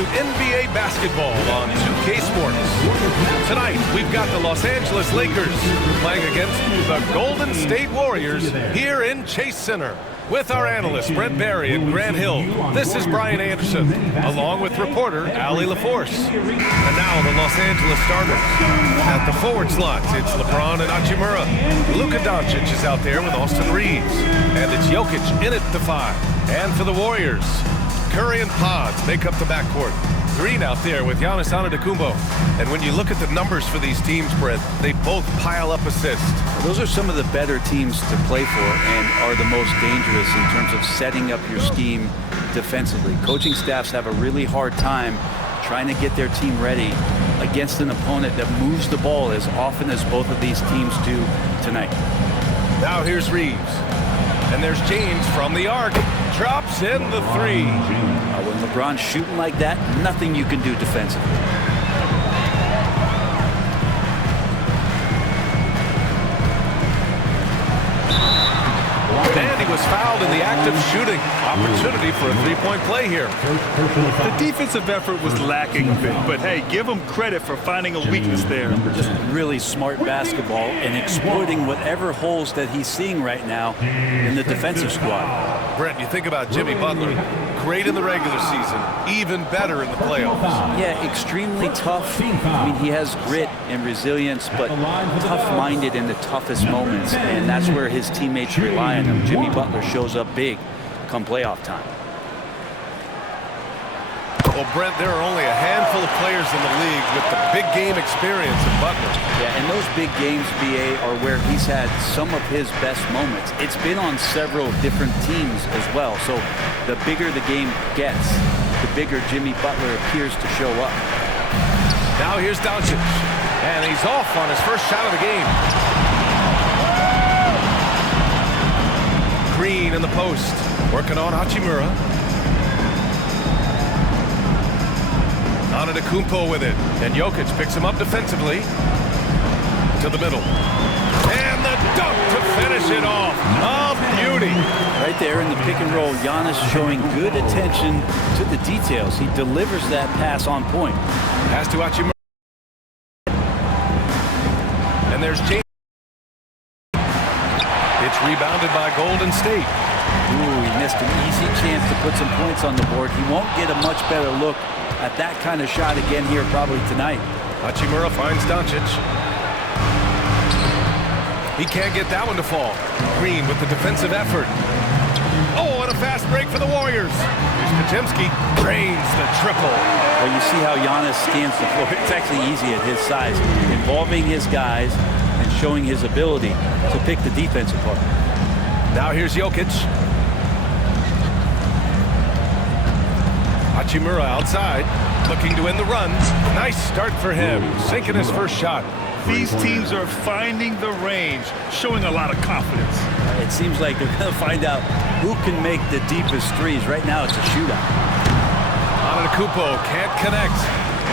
to NBA basketball on 2K Sports. Tonight, we've got the Los Angeles Lakers playing against the Golden State Warriors here in Chase Center. With our analysts, Brent Barry and Grant Hill, this is Brian Anderson, along with reporter Ali LaForce. And now the Los Angeles starters. At the forward slots, it's LeBron and Hachimura. Luka Doncic is out there with Austin Reeves. And it's Jokic in at the 5. And for the Warriors, Curry and Pods make up the backcourt. Green out there with Giannis Antetokounmpo. And when you look at the numbers for these teams, Brent, they both pile up assists. Those are some of the better teams to play for and are the most dangerous in terms of setting up your scheme defensively. Coaching staffs have a really hard time trying to get their team ready against an opponent that moves the ball as often as both of these teams do tonight. Now here's Reeves. And there's James from the arc. Drops in the 3. When LeBron's shooting like that, nothing you can do defensively. And he was fouled in the act of shooting. Opportunity for a three-point play here. The defensive effort was lacking a bit, but hey, give him credit for finding a weakness there. Just really smart basketball and exploiting whatever holes that he's seeing right now in the defensive squad. Brent, you think about Jimmy Butler. Great in the regular season, even better in the playoffs. Yeah, extremely tough. I mean, he has grit and resilience, but tough-minded in the toughest moments, and that's where his teammates rely on him. Jimmy Butler shows up big come playoff time. Well, Brent, there are only a handful of players in the league with the big game experience of Butler. Yeah, and those big games, BA, are where he's had some of his best moments. It's been on several different teams as well, so the bigger the game gets, the bigger Jimmy Butler appears to show up. Now here's Doncic, and he's off on his first shot of the game. Green in the post, working on Hachimura. Antetokounmpo with it, and Jokic picks him up defensively. To the middle. And the dunk to finish it off. Oh, beauty. Right there in the pick and roll, Giannis showing good attention to the details. He delivers that pass on point. Pass to Hachimura. And there's James. It's rebounded by Golden State. Ooh, he missed an easy chance to put some points on the board. He won't get a much better look at that kind of shot again here probably tonight. Hachimura finds Doncic. He can't get that one to fall. Green with the defensive effort. Oh, and a fast break for the Warriors. Here's Podziemski. Drains the triple. Well, you see how Giannis scans the floor. It's actually easy at his size, involving his guys and showing his ability to pick the defense apart. Now here's Jokic. Hachimura outside, looking to win the run. Nice start for him, sinking his first shot. These teams are finding the range, showing a lot of confidence. It seems like they're going to find out who can make the deepest threes. Right now, it's a shootout. Antetokounmpo can't connect.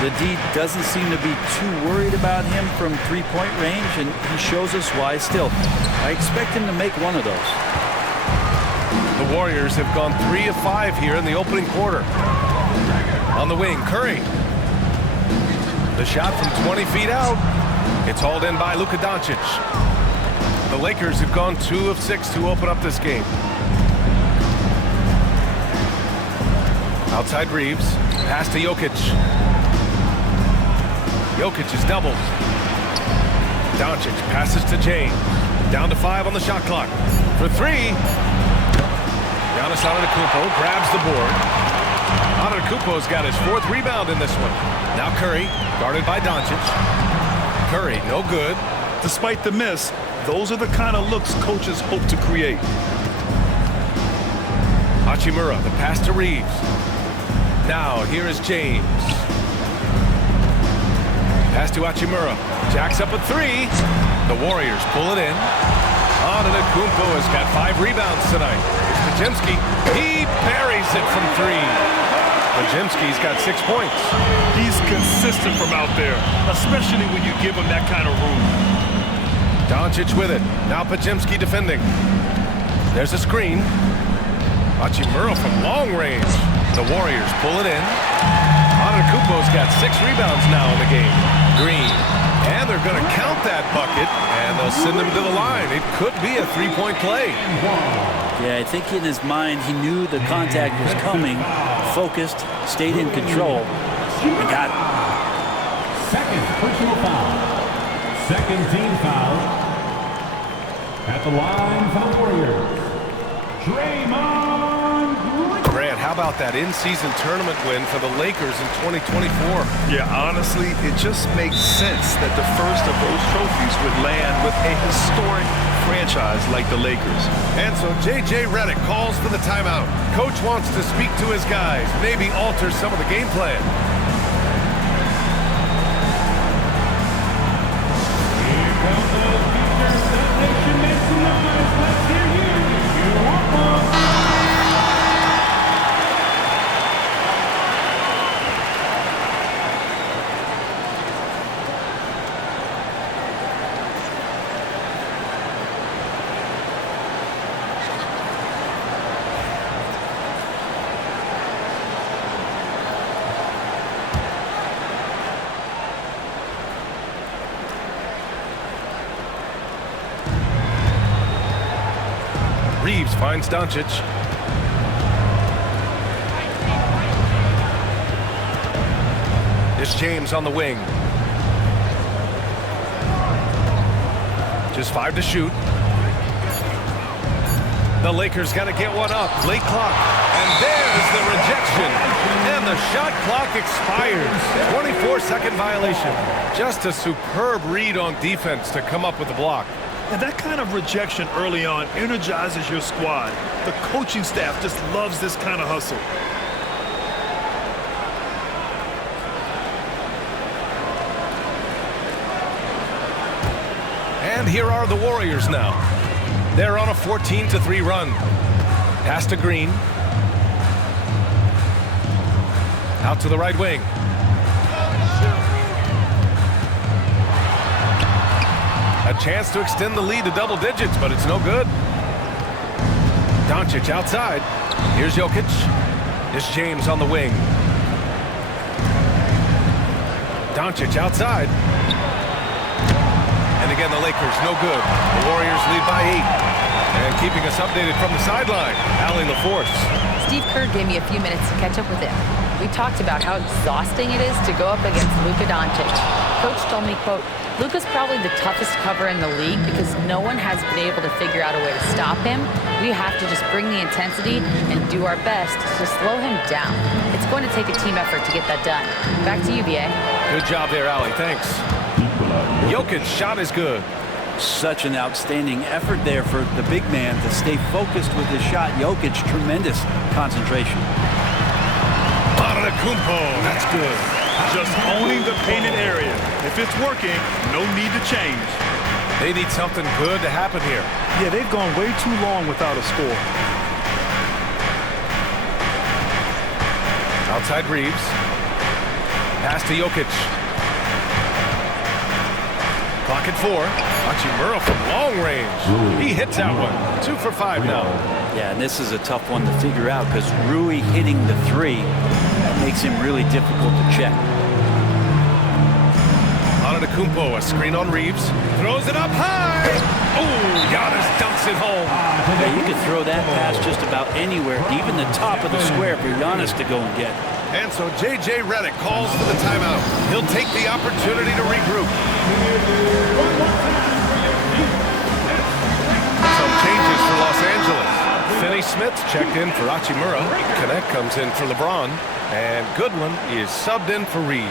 The D doesn't seem to be too worried about him from three-point range, and he shows us why still. I expect him to make one of those. The Warriors have gone 3 of 5 here in the opening quarter. On the wing, Curry. The shot from 20 feet out. It's hauled in by Luka Doncic. The Lakers have gone 2 of 6 to open up this game. Outside Reeves. Pass to Jokic. Jokic is doubled. Doncic passes to James. Down to 5 on the shot clock. For 3. Giannis Antetokounmpo grabs the board. Antetokounmpo's got his 4th rebound in this one. Now Curry, guarded by Doncic. Curry, no good. Despite the miss, those are the kind of looks coaches hope to create. Hachimura, the pass to Reeves. Now here is James. Pass to Hachimura. Jacks up a 3. The Warriors pull it in. Antetokounmpo has got 5 rebounds tonight. Here's Podziemski. He buries it from 3. Podziemski's got 6 points. He's consistent from out there, especially when you give him that kind of room. Doncic with it. Now Podziemski defending. There's a screen. Hachimura from long range. The Warriors pull it in. Luka's got 6 rebounds now in the game. Green. And they're going to count that bucket, and they'll send him to the line. It could be a 3-point play. Yeah, I think in his mind he knew the contact was coming, focused, stayed in control, and got it. Second personal foul. Second team foul. At the line for the Warriors, Draymond Green. Grant, how about that in-season tournament win for the Lakers in 2024? Yeah, honestly, it just makes sense that the first of those trophies would land with a historic franchise like the Lakers. And so J.J. Redick calls for the timeout. Coach wants to speak to his guys, maybe alter some of the game plan. Here comes the future destination. Make some noise. Let's hear you. You're welcome. Reeves finds Doncic. It's James on the wing. Just 5 to shoot. The Lakers got to get one up. Late clock. And there's the rejection. And the shot clock expires. 24-second violation. Just a superb read on defense to come up with the block. And that kind of rejection early on energizes your squad. The coaching staff just loves this kind of hustle. And here are the Warriors now. They're on a 14-3 run. Pass to Green. Out to the right wing. A chance to extend the lead to double digits, but it's no good. Doncic outside. Here's Jokic. It's James on the wing. Doncic outside. And again, the Lakers, no good. The Warriors lead by 8. And keeping us updated from the sideline, Allie LaForce. Steve Kerr gave me a few minutes to catch up with him. We talked about how exhausting it is to go up against Luka Doncic. Coach told me, quote, Luka's probably the toughest cover in the league because no one has been able to figure out a way to stop him. We have to just bring the intensity and do our best to slow him down. It's going to take a team effort to get that done. Back to you, BA. Good job there, Allie. Thanks. Jokic's shot is good. Such an outstanding effort there for the big man to stay focused with his shot. Jokic, tremendous concentration. Antetokounmpo, that's good. Just owning the painted area. If it's working, no need to change. They need something good to happen here. Yeah, they've gone way too long without a score. Outside Reeves. Pass to Jokic. Clock at 4. Hachimura from long range. He hits that one. 2 for 5 now. Yeah, and this is a tough one to figure out because Rui hitting the 3, that makes him really difficult to check. Antetokounmpo, a screen on Reeves. Throws it up high. Oh, Giannis dunks it home. Yeah, you could throw that pass just about anywhere, even the top of the square for Giannis to go and get. And so J.J. Redick calls for the timeout. He'll take the opportunity to regroup. Some changes for Los Angeles. Finney Smith checked in for Hachimura. Connect comes in for LeBron. And Goodwin is subbed in for Reeves.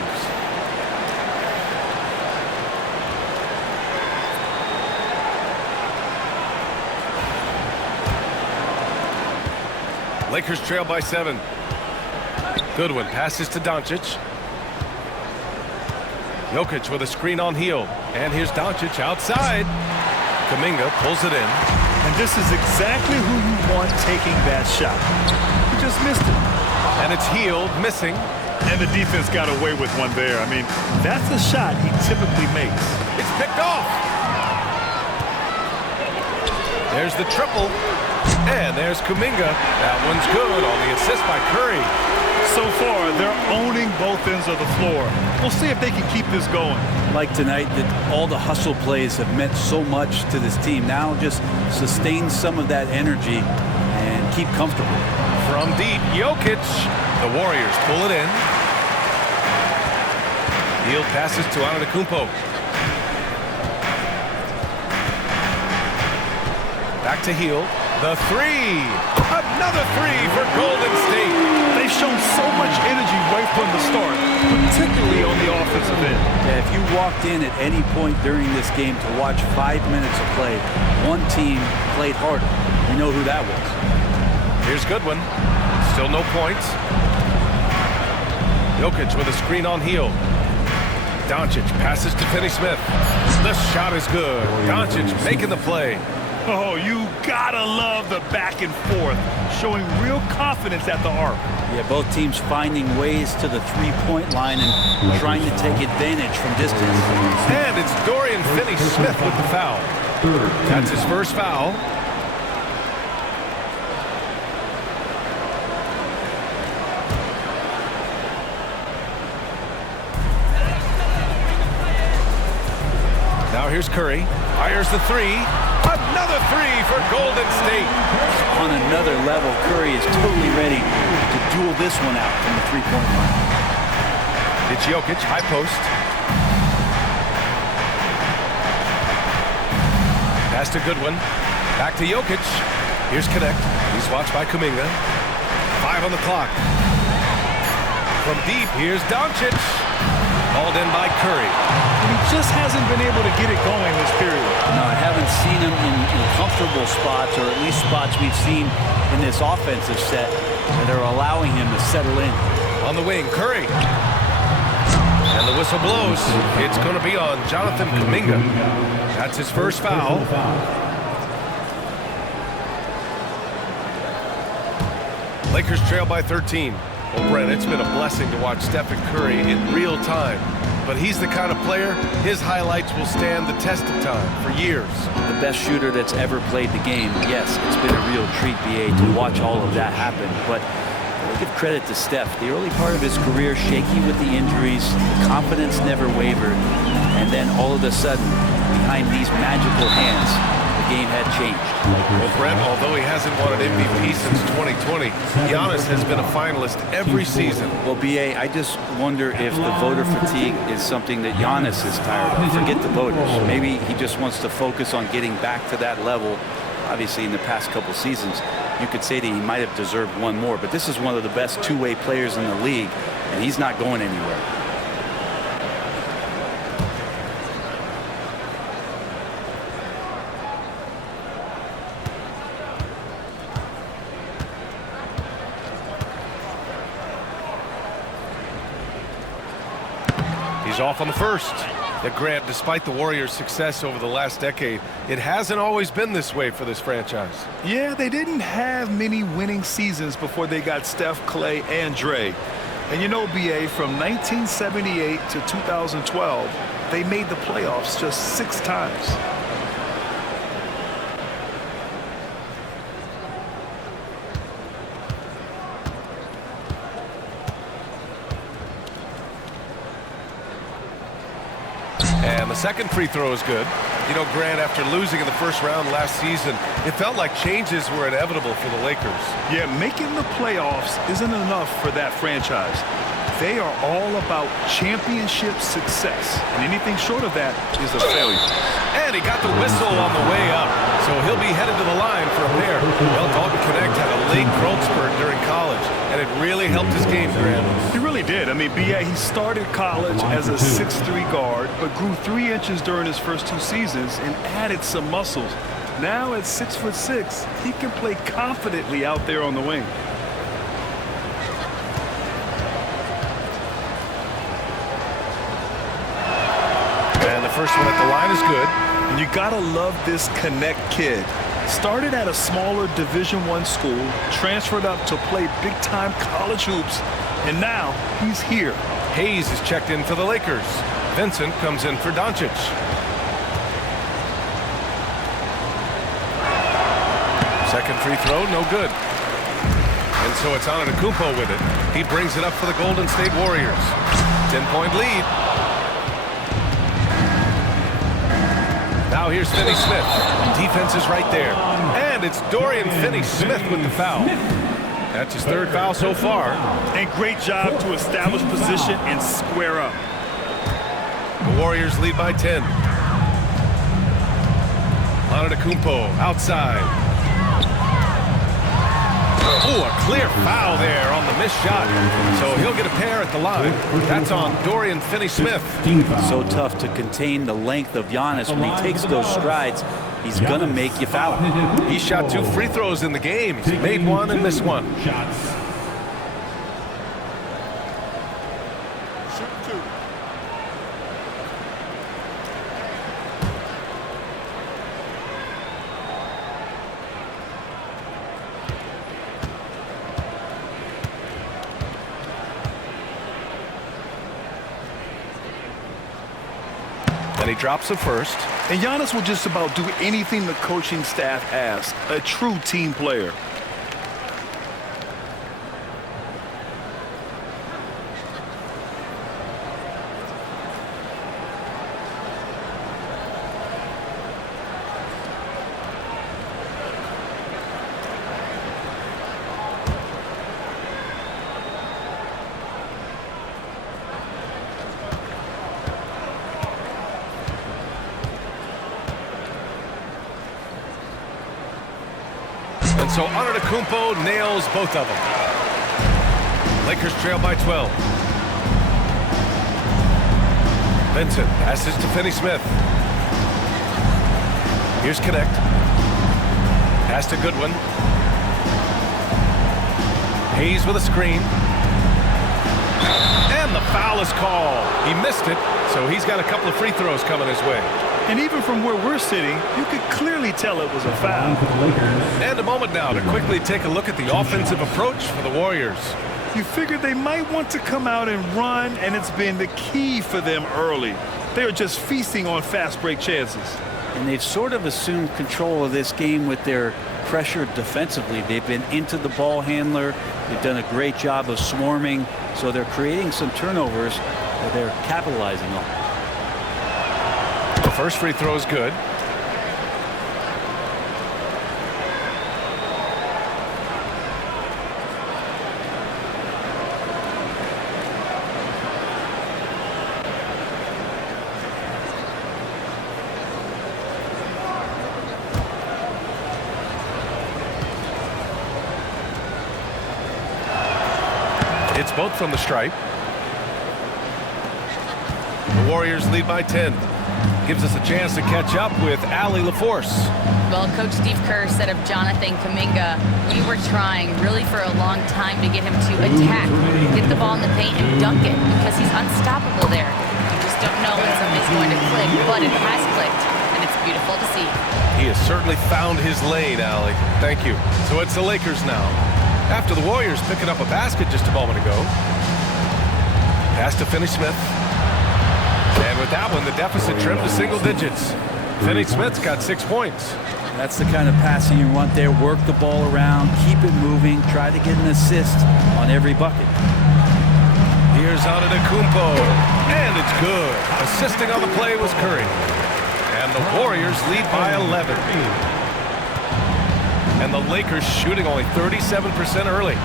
Lakers trail by 7. Goodwin passes to Doncic. Jokic with a screen on heel. And here's Doncic outside. Kuminga pulls it in. And this is exactly who you want taking that shot. He just missed it. And it's Hield missing. And the defense got away with one there. I mean, that's a shot he typically makes. It's picked off. There's the triple. And there's Kuminga. That one's good on the assist by Curry. So far, they're owning both ends of the floor. We'll see if they can keep this going. Like tonight, that all the hustle plays have meant so much to this team. Now just sustain some of that energy and keep comfortable. From deep, Jokic. The Warriors pull it in. Hield passes to Antetokounmpo. Back to Hield. The three. Another three for Golden State. They've shown so much energy right from the start, particularly on the offensive end. Yeah, if you walked in at any point during this game to watch 5 minutes of play, one team played harder. We know who that was. Here's Goodwin. Still no points. Jokic with a screen on Hield. Doncic passes to Finney-Smith. The shot is good. Doncic making the play. Oh, you gotta love the back and forth, showing real confidence at the arc. Yeah, both teams finding ways to the three-point line and trying to take advantage from distance. And it's Dorian Finney-Smith with the foul. That's his first foul. Now here's Curry. Fires the three. Another three for Golden State. On another level, Curry is totally ready to duel this one out from the three-point line. It's Jokic, high post. Pass to Goodwin. Back to Jokic. Here's Connect. He's watched by Kuminga. 5 on the clock. From deep, here's Doncic. Hauled in by Curry. He just hasn't been able to get it going this period. No, I haven't seen him in comfortable spots, or at least spots we've seen in this offensive set that are allowing him to settle in. On the wing, Curry. And the whistle blows. It's going to be on Jonathan Kuminga. That's his first foul. Lakers trail by 13. Well, Brent, it's been a blessing to watch Stephen Curry in real time. But he's the kind of player, his highlights will stand the test of time for years. The best shooter that's ever played the game. Yes, it's been a real treat, BA, to watch all of that happen. But I give credit to Steph. The early part of his career, shaky with the injuries, the confidence never wavered. And then all of a sudden, behind these magical hands, the game had changed. Well, Brent, although he hasn't won an MVP since 2020, Giannis has been a finalist every season. Well, BA, I just wonder if the voter fatigue is something that Giannis is tired of. Forget the voters. Maybe he just wants to focus on getting back to that level. Obviously, in the past couple seasons, you could say that he might have deserved one more, but this is one of the best two-way players in the league, and he's not going anywhere. He's off on the first. Grant, despite the Warriors' success over the last decade, it hasn't always been this way for this franchise. Yeah, they didn't have many winning seasons before they got Steph, Clay, and Dre. And you know, BA, from 1978 to 2012, they made the playoffs just 6 times. And the second free throw is good. You know, Grant, after losing in the first round last season, it felt like changes were inevitable for the Lakers. Yeah, making the playoffs isn't enough for that franchise. They are all about championship success, and anything short of that is a failure. And he got the whistle on the way up, so he'll be headed to the line for a pair. Well, Dalton Connect had a late growth spurt during college, and it really helped his game, Grant. He really did. I mean, BA, he started college as a 6'3" guard, but grew 3 inches during his first 2 seasons and added some muscles. Now at 6'6", he can play confidently out there on the wing. And the first one at the line is good. And you gotta love this Connect kid. Started at a smaller Division I school, transferred up to play big-time college hoops, and now he's here. Hayes is checked in for the Lakers. Vincent comes in for Doncic. Second free throw, no good. And so it's Antetokounmpo with it. He brings it up for the Golden State Warriors. 10-point lead. Now here's Finney-Smith. Defense is right there. And it's Dorian Finney-Smith with the foul. That's his third foul so far. And great job to establish position and square up. The Warriors lead by 10. Antetokounmpo outside. Oh, a clear foul there on the missed shot. So he'll get a pair at the line. That's on Dorian Finney-Smith. So tough to contain the length of Giannis when he takes those strides. He's going to make you foul. He shot 2 free throws in the game. He made one and missed one. And he drops the first. And Giannis will just about do anything the coaching staff asks. A true team player. And so Antetokounmpo nails both of them. Lakers trail by 12. Vincent passes to Finney-Smith. Here's Connect. Pass to Goodwin. Hayes with a screen. And the foul is called. He missed it, so he's got a couple of free throws coming his way. And even from where we're sitting, you could clearly tell it was a foul. And a moment now to quickly take a look at the offensive approach for the Warriors. You figured they might want to come out and run, and it's been the key for them early. They are just feasting on fast break chances. And they've sort of assumed control of this game with their pressure defensively. They've been into the ball handler. They've done a great job of swarming. So they're creating some turnovers that they're capitalizing on. The first free throw is good. It's both from the stripe. The Warriors lead by 10. Gives us a chance to catch up with Allie LaForce. Well, Coach Steve Kerr said of Jonathan Kuminga, we were trying really for a long time to get him to attack, get the ball in the paint and dunk it because he's unstoppable there. You just don't know when something's going to click, but it has clicked, and it's beautiful to see. He has certainly found his lane, Allie. Thank you. So it's the Lakers now. After the Warriors picking up a basket just a moment ago. Pass to Finney-Smith. And with that one, the deficit trimmed to single digits. Finney-Smith's got 6 points. That's the kind of passing you want there. Work the ball around, keep it moving, try to get an assist on every bucket. Here's Antetokounmpo, and it's good. Assisting on the play was Curry. And the Warriors lead by 11. And the Lakers shooting only 37% early.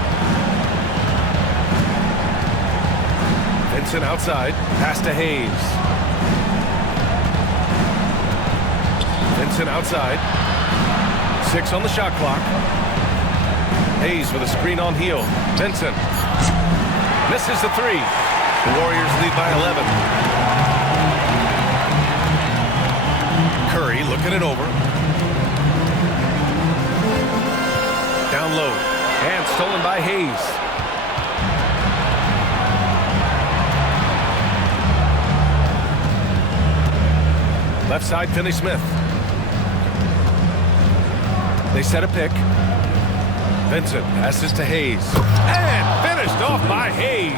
Vincent outside, pass to Hayes. Vincent outside. 6 on the shot clock. Hayes with a screen on heel. Vincent misses the 3. The Warriors lead by 11. Curry looking it over. Down low. And stolen by Hayes. Left side, Finney-Smith. They set a pick. Vincent passes to Hayes. And finished off by Hayes.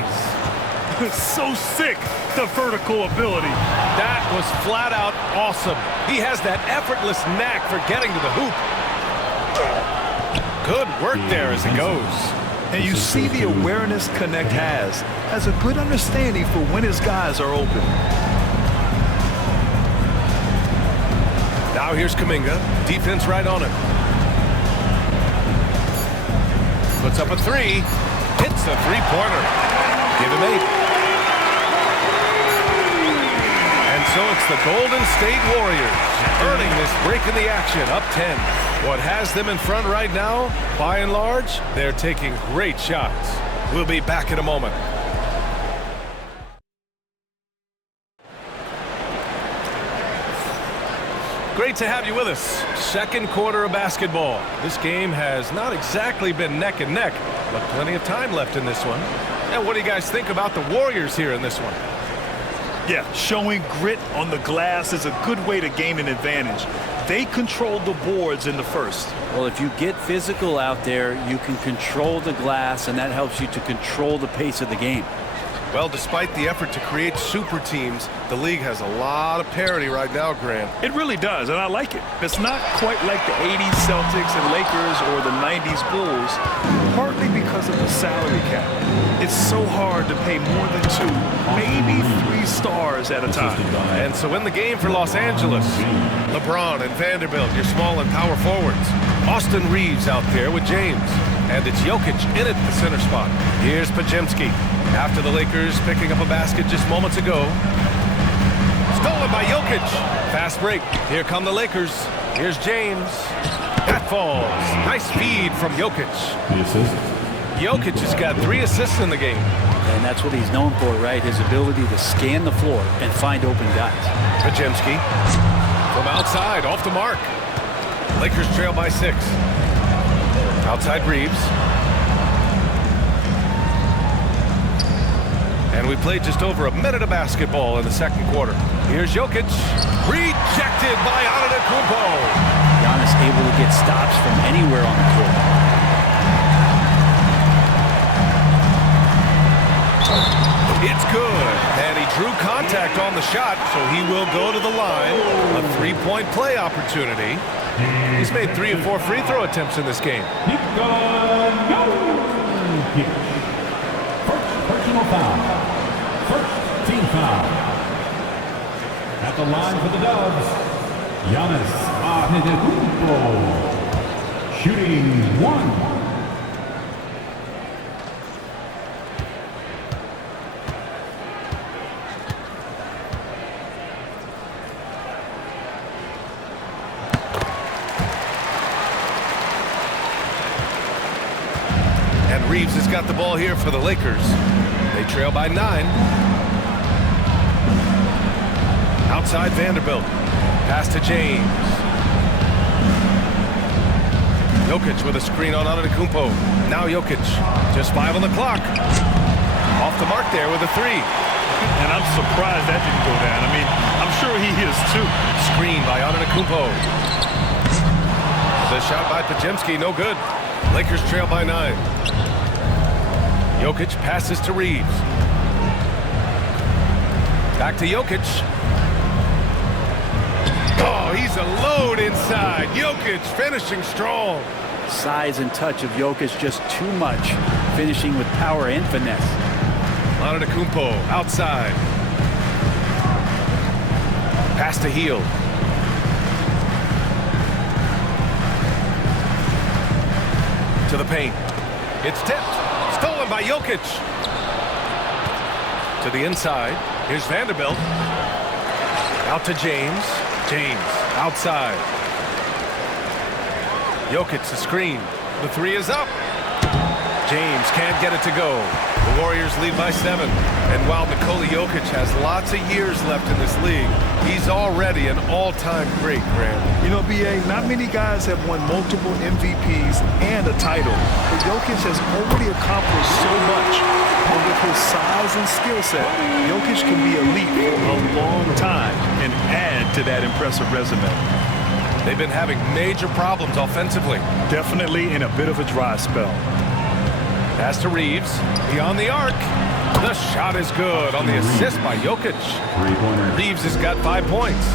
So sick, the vertical ability. That was flat out awesome. He has that effortless knack for getting to the hoop. Good work there as it goes. And you see the awareness Connect has a good understanding for when his guys are open. Now here's Kuminga. Defense right on him. Puts up a three. Hits a three-pointer. Give him 8. And so it's the Golden State Warriors earning this break in the action, up 10. What has them in front right now, by and large, they're taking great shots. We'll be back in a moment. Great to have you with us. Second quarter of basketball. This game has not exactly been neck and neck, but plenty of time left in this one. And what do you guys think about the Warriors here in this one? Yeah, showing grit on the glass is a good way to gain an advantage. They controlled the boards in the first. Well, if you get physical out there, you can control the glass, and that helps you to control the pace of the game. Well, despite the effort to create super teams, the league has a lot of parity right now, Grant. It really does, and I like it. It's not quite like the 80s Celtics and Lakers or the 90s Bulls, partly because of the salary cap. It's so hard to pay more than 2, maybe 3 stars at a time. And so in the game for Los Angeles, LeBron and Vanderbilt, your small and power forwards. Austin Reeves out there with James. And it's Jokic in at the center spot. Here's Pajemski. After the Lakers picking up a basket just moments ago. Stolen by Jokic. Fast break. Here come the Lakers. Here's James. That falls. Nice feed from Jokic. Jokic has got 3 assists in the game. And that's what he's known for, right? His ability to scan the floor and find open guys. Pajemski. From outside, off the mark. Lakers trail by 6. Outside Reeves. And we played just over a minute of basketball in the second quarter. Here's Jokic. Rejected by Antetokounmpo. Giannis able to get stops from anywhere on the court. It's good. And he drew contact on the shot, so he will go to the line. A 3-point play opportunity. He's made 3 of 4 free throw attempts in this game. NIKOLA JOKIC. First personal foul. First team foul. At the line for the Dubs, Giannis Antetokounmpo. Shooting 1. Reeves has got the ball here for the Lakers. They trail by 9. Outside Vanderbilt. Pass to James. Jokic with a screen on Antetokounmpo. Now Jokic. Just 5 on the clock. Off the mark there with a 3. And I'm surprised that didn't go down. I mean, I'm sure he is too. Screen by Antetokounmpo. The shot by Pajemski, no good. Lakers trail by 9. Jokic passes to Reeves. Back to Jokic. Oh, he's a load inside. Jokic finishing strong. Size and touch of Jokic just too much, finishing with power and finesse. Antetokounmpo outside. Pass to Heel. To the paint. It's tipped. Stolen by Jokic. To the inside. Here's Vanderbilt. Out to James. James outside. Jokic the screen. The 3 is up. James can't get it to go. The Warriors lead by 7. And while NIKOLA JOKIC has lots of years left in this league, he's already an all-time great, Grant. You know, B.A., not many guys have won multiple MVPs and a title. But Jokic has already accomplished so much. And with his size and skill set, Jokic can be elite for a long time and add to that impressive resume. They've been having major problems offensively. Definitely in a bit of a dry spell. Pass to Reeves. Beyond the arc. The shot is good on the assist by Jokic. Reeves has got 5 points.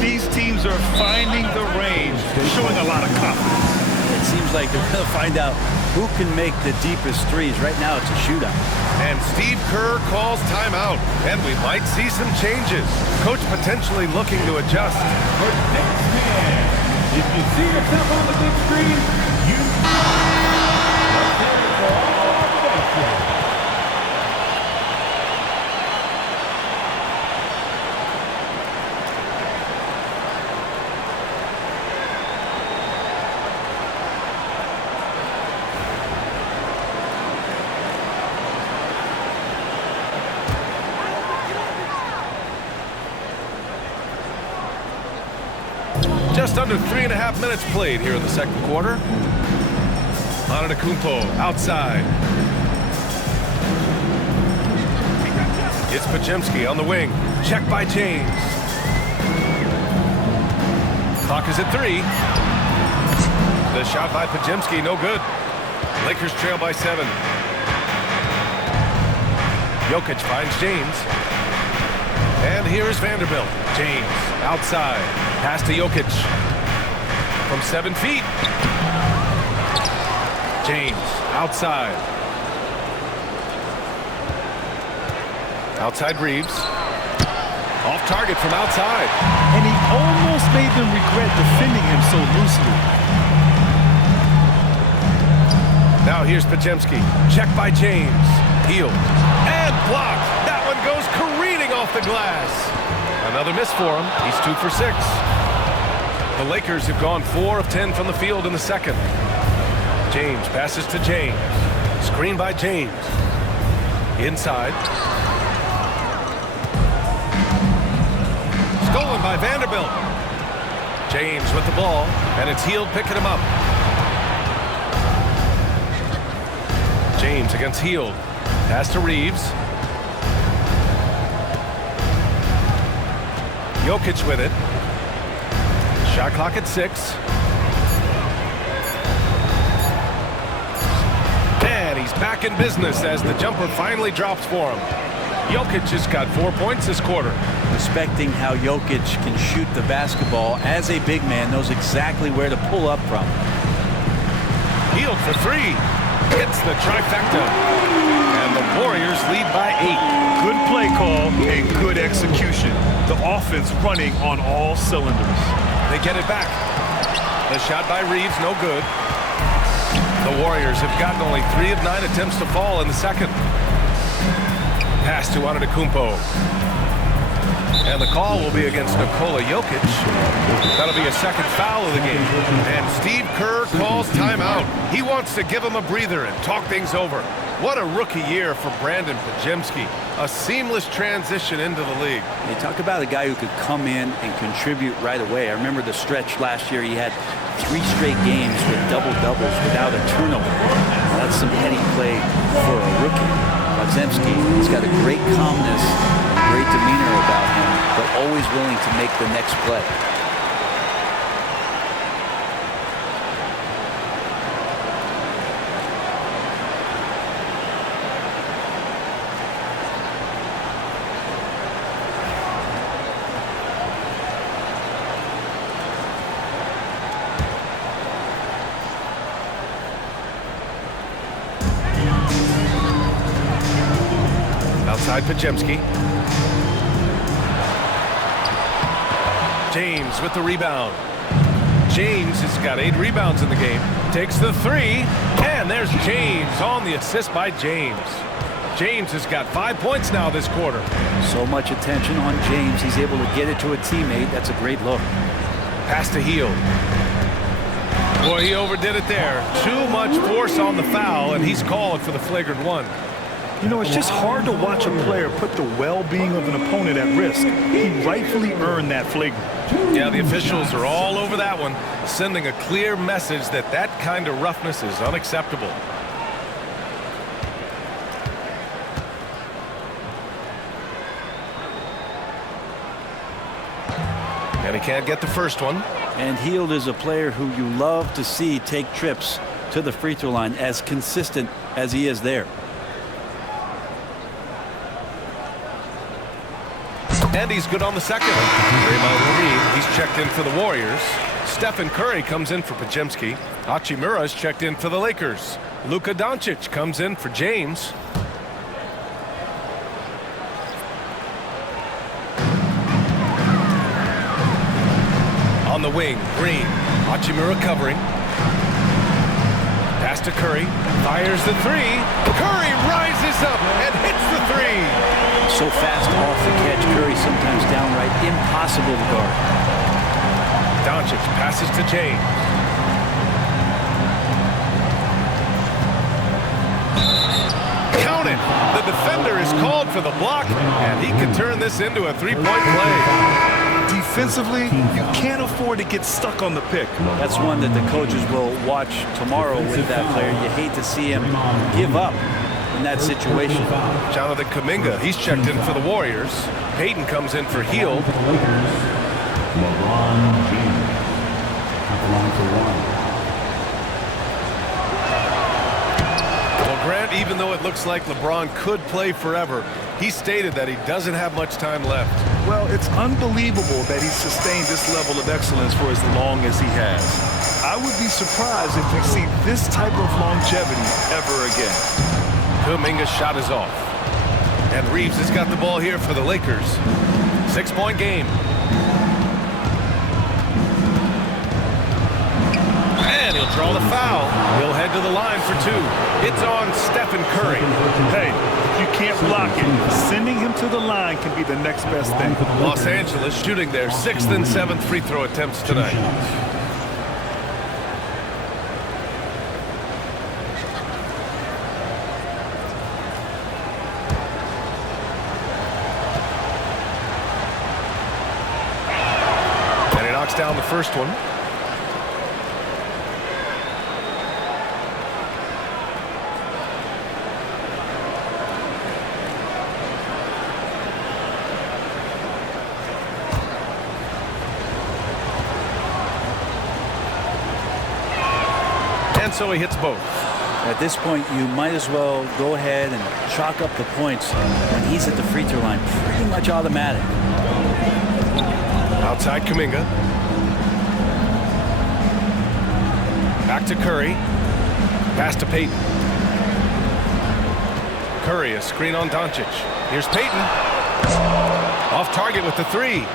These teams are finding the range, showing a lot of confidence. It seems like they're going to find out who can make the deepest threes. Right now, it's a shootout. And Steve Kerr calls timeout. And we might see some changes. Coach potentially looking to adjust. For next man, if you see yourself on the big screen, you let's hear it for all the benches. Just under 3.5 minutes played here in the second quarter. Antetokounmpo outside. It's Podziemski on the wing. Check by James. Clock is at 3. The shot by Podziemski, no good. Lakers trail by 7. Jokic finds James. And here is Vanderbilt. James outside. Pass to Jokic. From 7 feet. James outside. Outside Reeves. Off target from outside. And he almost made them regret defending him so loosely. Now here's Podziemski. Check by James. Heel. And blocked. That one goes careening off the glass. Another miss for him. He's 2 for 6. The Lakers have gone 4 of 10 from the field in the second. James passes to James. Screen by James. Inside. Stolen by Vanderbilt. James with the ball, and it's Hield picking him up. James against Hield. Pass to Reeves. Jokic with it. Shot clock at 6. And he's back in business as the jumper finally drops for him. Jokic has got 4 points this quarter. Respecting how Jokic can shoot the basketball as a big man, knows exactly where to pull up from. Hield for 3. Hits the trifecta. And the Warriors lead by 8. Good play call and good execution. The offense running on all cylinders. They get it back. The shot by Reeves, no good. The Warriors have gotten only 3 of 9 attempts to fall in the second. Pass to Antetokounmpo. And the call will be against NIKOLA JOKIC. That'll be a second foul of the game. And Steve Kerr calls timeout. He wants to give him a breather and talk things over. What a rookie year for Brandon Podziemski. A seamless transition into the league. You talk about a guy who could come in and contribute right away. I remember the stretch last year. He had 3 straight games with double-doubles without a turnover. That's some heady play for a rookie. Podziemski, he's got a great calmness, great demeanor about him, but always willing to make the next play. Outside Podziemski. James with the rebound. James has got 8 rebounds in the game. Takes the 3. And there's James on the assist by James. James has got 5 points now this quarter. So much attention on James. He's able to get it to a teammate. That's a great look. Pass to Hield. Boy, he overdid it there. Too much force on the foul, and he's called for the flagrant 1. You know, it's just hard to watch a player put the well-being of an opponent at risk. He rightfully earned that flagrant. Yeah, the officials are all over that one, sending a clear message that that kind of roughness is unacceptable. And he can't get the first one. And Hield is a player who you love to see take trips to the free throw line, as consistent as he is there. And he's good on the second. Draymond Green, he's checked in for the Warriors. Stephen Curry comes in for Podziemski. Hachimura's checked in for the Lakers. Luka Doncic comes in for James. On the wing, Green. Hachimura covering. Pass to Curry. Fires the three. Curry rises up and hits the three. So fast off the catch. Curry sometimes downright impossible to guard. Doncic passes to James. Count it. The defender is called for the block, and he can turn this into a three-point play. Defensively, you can't afford to get stuck on the pick. That's one that the coaches will watch tomorrow with that player. You hate to see him give up in that situation. Jonathan Kuminga, he's checked in for the Warriors. Payton comes in for Heel. LeBron James. At the line for one. Well, Grant, even though it looks like LeBron could play forever, he stated that he doesn't have much time left. Well, it's unbelievable that he's sustained this level of excellence for as long as he has. I would be surprised if we see this type of longevity ever again. Kuminga's shot is off. And Reeves has got the ball here for the Lakers. 6-point game. And he'll draw the foul. He'll head to the line for two. It's on Stephen Curry. Hey, if you can't block it, sending him to the line can be the next best thing. Los Angeles shooting their 6th and 7th free throw attempts tonight. And he knocks down the first one. So he hits both. At this point, you might as well go ahead and chalk up the points when he's at the free throw line. Pretty much automatic. Outside Kuminga. Back to Curry. Pass to Payton. Curry, a screen on Doncic. Here's Payton. Off target with the three.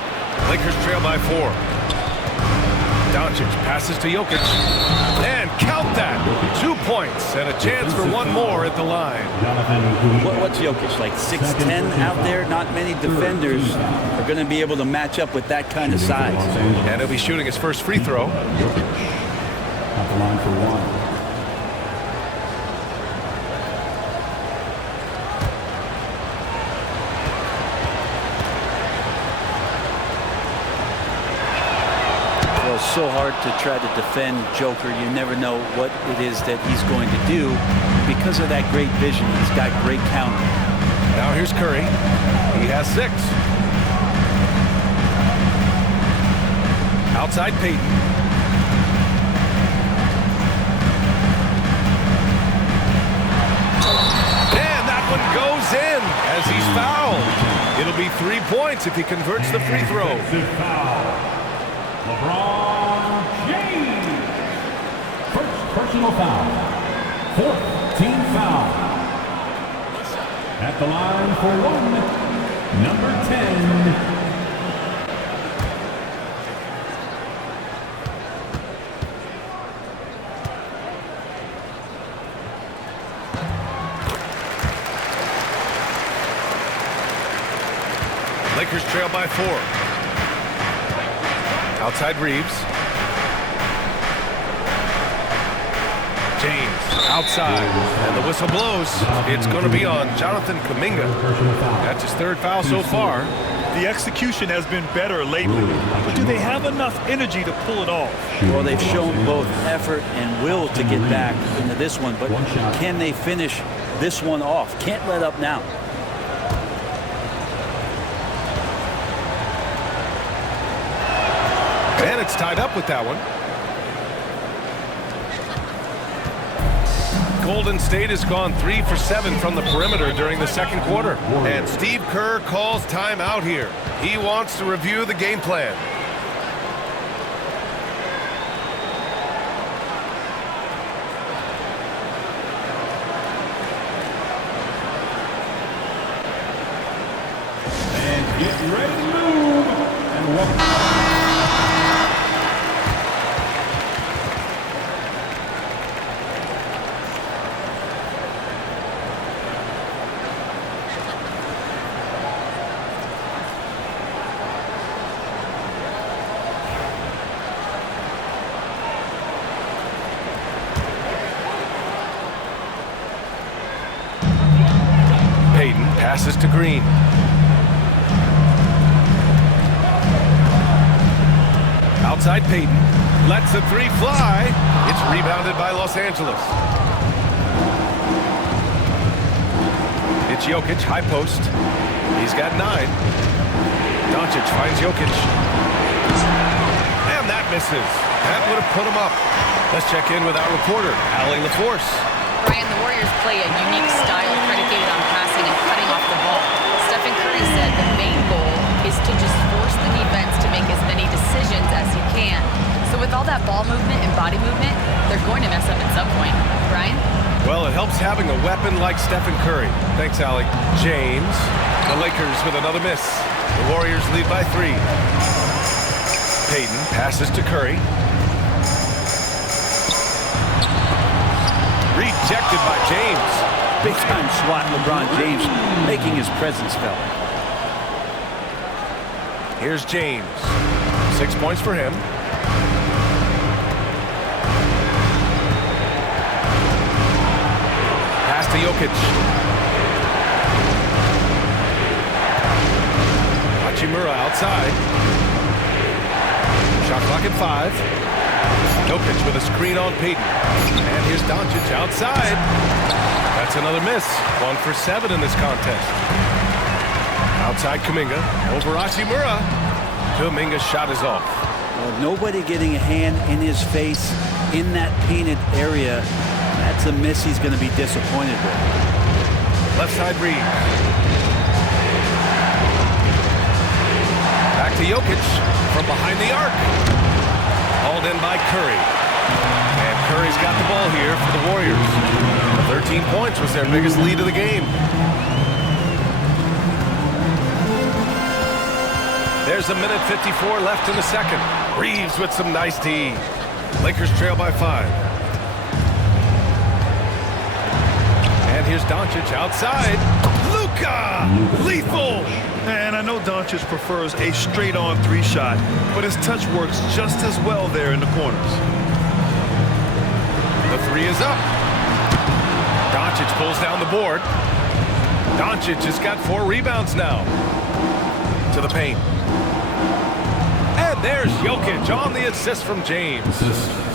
Lakers trail by 4. Doncic passes to Jokic. And count that. 2 points and a chance for one more at the line. What's Jokic, like 6'10" out there? Not many defenders are going to be able to match up with that kind of size. And he'll be shooting his first free throw. At the line for one. So hard to try to defend Joker. You never know what it is that he's going to do. Because of that great vision, he's got great counter. Now here's Curry. He has 6. Outside Payton. And that one goes in as he's fouled. It'll be 3 points if he converts the free throw. LeBron James. First personal foul. 4th team foul. At the line for one, number 10. Lakers trail by 4. Outside Reeves. James outside. And the whistle blows. It's going to be on Jonathan Kuminga. That's his 3rd foul so far. The execution has been better lately, but do they have enough energy to pull it off? Well, they've shown both effort and will to get back into this one, but can they finish this one off? Can't let up now. And it's tied up with that one. Golden State has gone 3 for 7 from the perimeter during the second quarter. And Steve Kerr calls timeout here. He wants to review the game plan. Get ready to move. And welcome. Passes to Green. Outside Payton. Lets the three fly. It's rebounded by Los Angeles. It's Jokic, high post. He's got 9. Doncic finds Jokic. And that misses. That would have put him up. Let's check in with our reporter, Allie LaForce. Brian, the Warriors play a unique style predicated on passing and cutting off the ball. Stephen Curry said the main goal is to just force the defense to make as many decisions as he can. So with all that ball movement and body movement, they're going to mess up at some point. Brian? Well, it helps having a weapon like Stephen Curry. Thanks, Allie. James. The Lakers with another miss. The Warriors lead by 3. Payton passes to Curry. Rejected by James. Big-time swat, LeBron James making his presence felt. Here's James. 6 points for him. Pass to Jokic. Hachimura outside. Shot clock at 5. Jokic with a screen on Payton. And here's Doncic outside. That's another miss. 1 for 7 in this contest. Outside Kuminga. Over Hachimura. Kuminga's shot is off. Well, nobody getting a hand in his face in that painted area. That's a miss he's going to be disappointed with. Left side Reeves. Back to Jokic from behind the arc. Hauled in by Curry. And Curry's got the ball here for the Warriors. 13 points was their biggest lead of the game. There's a minute 54 left in the second. Reeves with some nice D. Lakers trail by 5. And here's Doncic outside. Luka! Lethal! And I know Doncic prefers a straight-on 3 shot, but his touch works just as well there in the corners. The 3 is up. Doncic pulls down the board. Doncic has got 4 rebounds now. To the paint. And there's Jokic on the assist from James.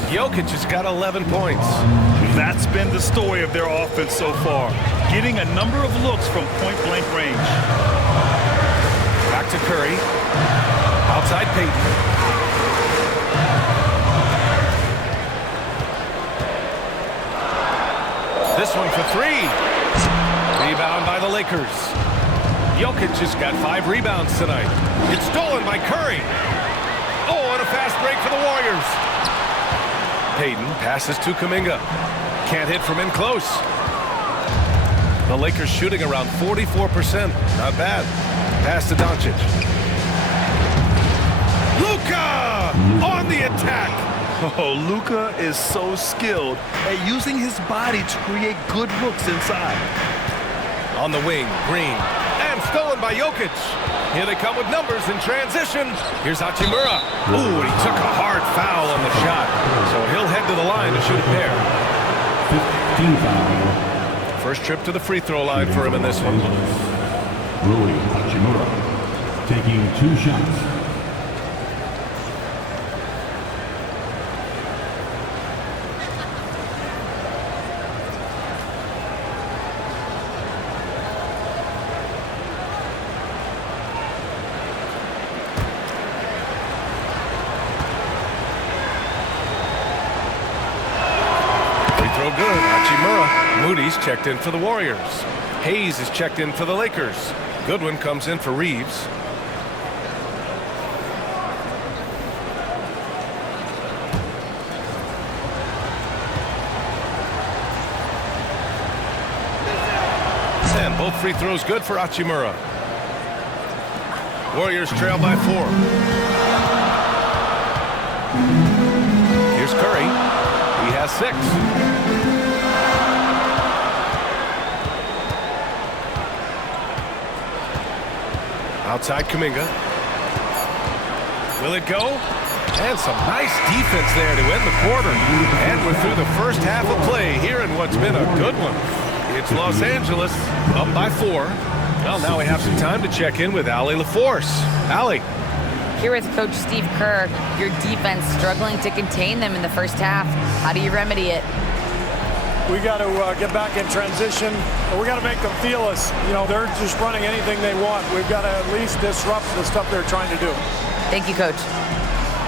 Jokic has got 11 points. That's been the story of their offense so far, getting a number of looks from point-blank range. Back to Curry. Outside Payton. This one for 3. Rebound by the Lakers. Jokic has got 5 rebounds tonight. It's stolen by Curry. Oh, and a fast break for the Warriors. Payton passes to Kuminga. Can't hit from in close. The Lakers shooting around 44%. Not bad. Pass to Doncic. Luka on the attack. Oh, Luka is so skilled at using his body to create good looks inside. On the wing, Green. And stolen by Jokic. Here they come with numbers in transition. Here's Hachimura. Ooh, he took a hard foul on the shot. So he'll head to the line to shoot a pair. 15 foul. First trip to the free throw line for him in this one. Rui Hachimura taking 2 shots. Good. Hachimura. Moody's checked in for the Warriors. Hayes is checked in for the Lakers. Goodwin comes in for Reeves. And both free throws good for Hachimura. Warriors trail by 4. Here's Curry. He has 6. Outside Kuminga. Will it go? And some nice defense there to end the quarter. And we're through the first half of play here in what's been a good one. It's Los Angeles up by 4. Well, now we have some time to check in with Allie LaForce. Allie. Here with Coach Steve Kerr, your defense struggling to contain them in the first half. How do you remedy it? We got to get back in transition. We got to make them feel us. You know, they're just running anything they want. We've got to at least disrupt the stuff they're trying to do. Thank you, Coach.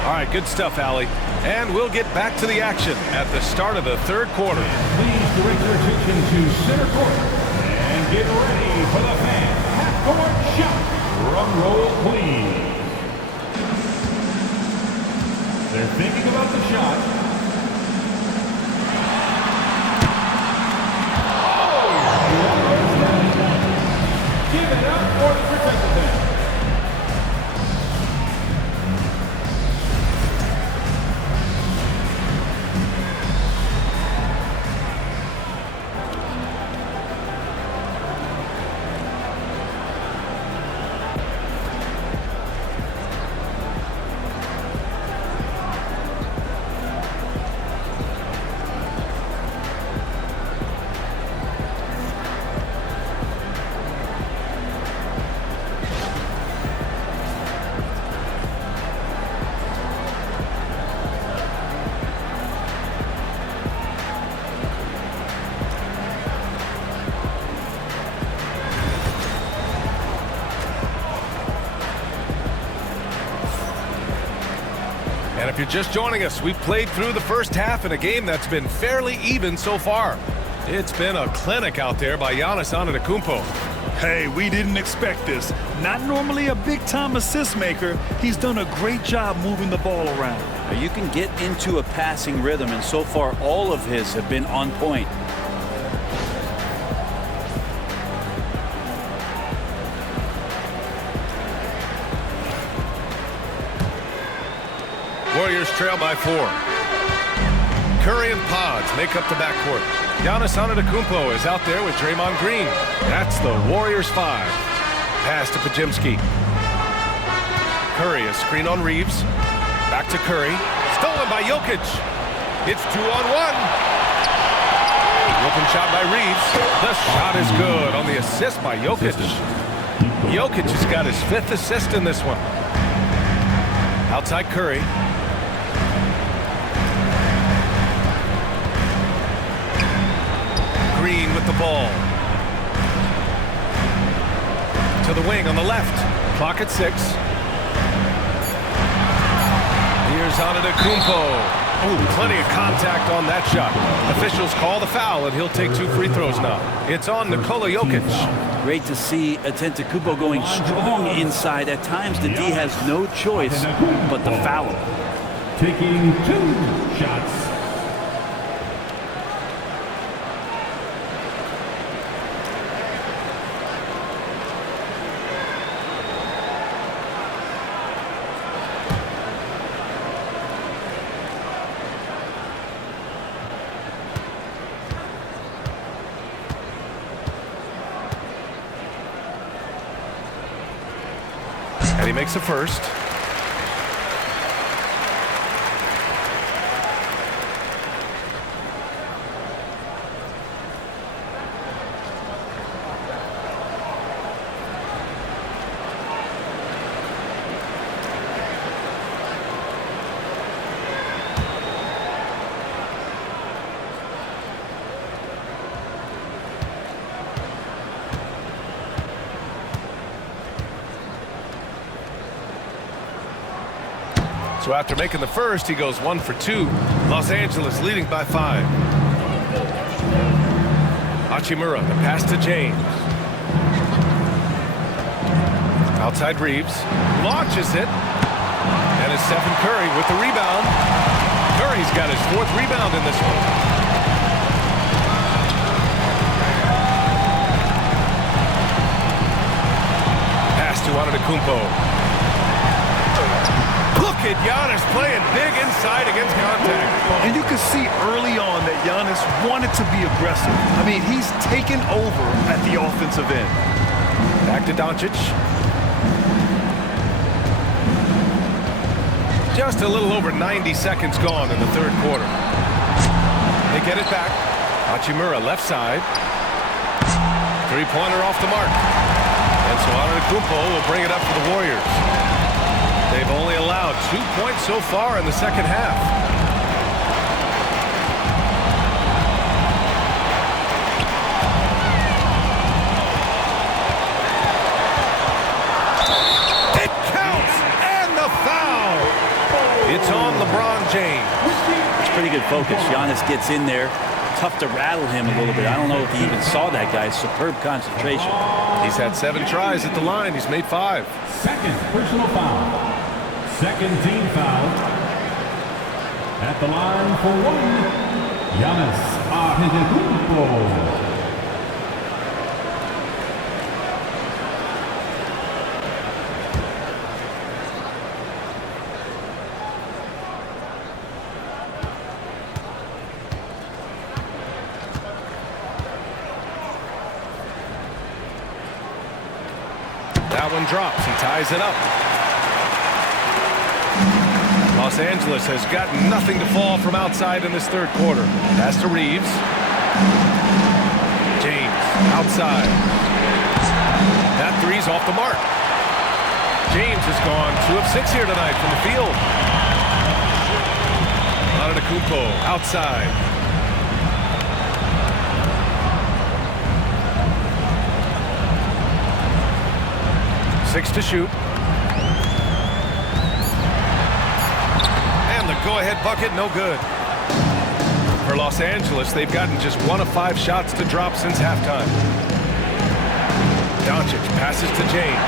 All right, good stuff, Allie. And we'll get back to the action at the start of the third quarter. Please direct your attention to center court and get ready for the fan half-court shot. Drum roll, please. They're thinking about the shot. Oh! Give it up for the participant. And if you're just joining us, we've played through the first half in a game that's been fairly even so far. It's been a clinic out there by Giannis Antetokounmpo. Hey, we didn't expect this. Not normally a big-time assist maker. He's done a great job moving the ball around. Now, you can get into a passing rhythm, and so far all of his have been on point. Warriors trail by 4. Curry and Pods make up the backcourt. Giannis Antetokounmpo is out there with Draymond Green. That's the Warriors 5. Pass to Pajimski. Curry, a screen on Reeves. Back to Curry. Stolen by Jokic. It's 2-on-1. Open shot by Reeves. The shot is good on the assist by Jokic. Jokic has got his 5th assist in this one. Outside Curry. Green with the ball. To the wing on the left. Clock at 6. Here's Antetokounmpo. Oh, plenty of contact on that shot. Officials call the foul, and he'll take 2 free throws now. It's on Nikola Jokic. Great to see Antetokounmpo going strong inside. At times, the D has no choice but to foul him. Taking 2 shots. And he makes a first. So after making the first, he goes 1 for 2. Los Angeles leading by 5. Hachimura, the pass to James. Outside Reeves. Launches it. And it's Stephen Curry with the rebound. Curry's got his 4th rebound in this one. Pass to Antetokounmpo. Look at Giannis playing big inside against contact. And you can see early on that Giannis wanted to be aggressive. I mean, he's taken over at the offensive end. Back to Doncic. Just a little over 90 seconds gone in the third quarter. They get it back. Hachimura left side. Three-pointer off the mark. And so Antetokounmpo will bring it up for the Warriors. They've only allowed 2 points so far in the second half. It counts! And the foul! It's on LeBron James. It's pretty good focus. Giannis gets in there. Tough to rattle him a little bit. I don't know if he even saw that guy. Superb concentration. He's had 7 tries at the line. He's made 5. Second personal foul. Second team foul. At the line for 1, Giannis Antetokounmpo. That one drops. He ties it up. Los Angeles has got nothing to fall from outside in this third quarter. Pass to Reeves. James outside. That three's off the mark. James has gone 2 of 6 here tonight from the field. Antetokounmpo outside. Six to shoot. And the go-ahead bucket, no good. For Los Angeles, they've gotten just 1 of 5 shots to drop since halftime. Doncic passes to James.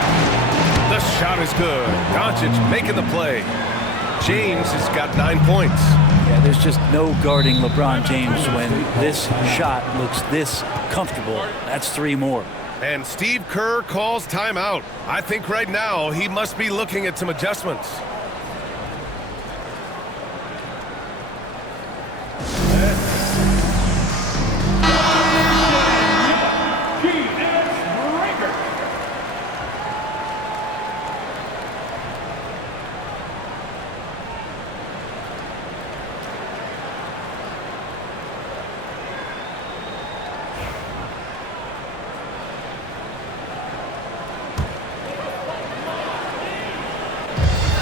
The shot is good. Doncic making the play. James has got 9 points. Yeah, there's just no guarding LeBron James when this shot looks this comfortable. That's 3 more. And Steve Kerr calls timeout. I think right now he must be looking at some adjustments.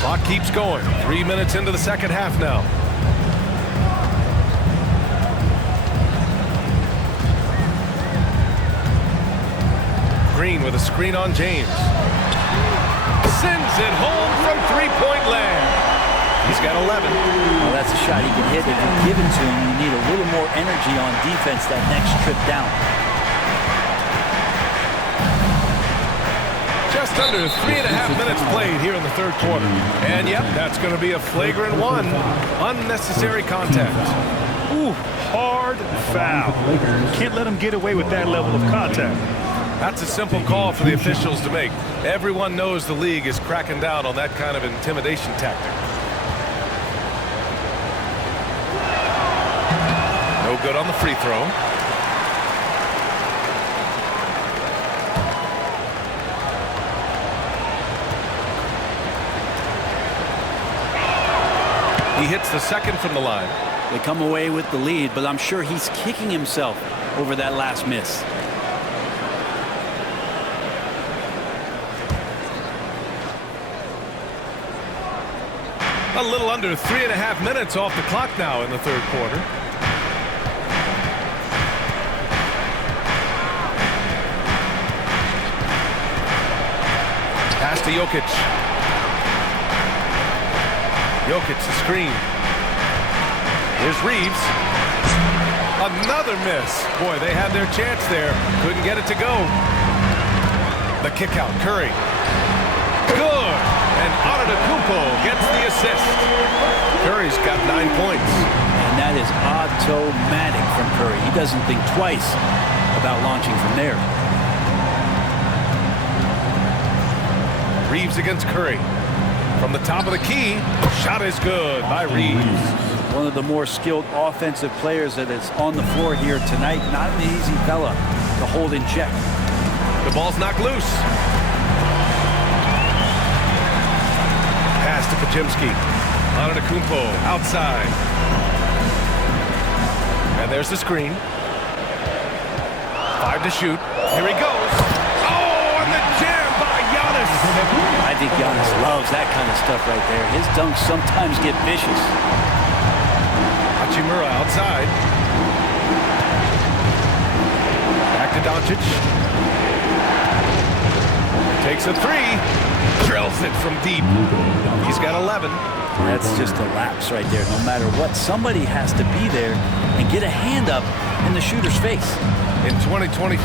Clock keeps going. 3 minutes into the second half now. Green with a screen on James. Sends it home from three-point land. He's got 11. Well, that's a shot he can hit. If you give it to him, you need a little more energy on defense that next trip down. Just under 3.5 minutes played here in the third quarter. And yep, that's going to be a flagrant 1. Unnecessary contact. Ooh, hard foul. Can't let him get away with that level of contact. That's a simple call for the officials to make. Everyone knows the league is cracking down on that kind of intimidation tactic. No good on the free throw. He hits the second from the line. They come away with the lead, but I'm sure he's kicking himself over that last miss. A little under 3.5 minutes off the clock now in the third quarter. Pass to Jokic. Jokic, the screen. Here's Reeves. Another miss. Boy, they had their chance there. Couldn't get it to go. The kick out. Curry. Good. And Antetokounmpo gets the assist. Curry's got 9 points. And that is automatic from Curry. He doesn't think twice about launching from there. Reeves against Curry. From the top of the key, shot is good by Reeves. One of the more skilled offensive players that is on the floor here tonight. Not an easy fella to hold in check. The ball's knocked loose. Pass to Kajimski. Antetokounmpo outside. And there's the screen. 5 to shoot. Here he goes. Oh, and the jam by Giannis. I think Giannis loves that kind of stuff right there. His dunks sometimes get vicious. Hachimura outside. Back to Doncic. Takes a 3. Drills it from deep. He's got 11. That's just a lapse right there. No matter what, somebody has to be there and get a hand up in the shooter's face. In 2024,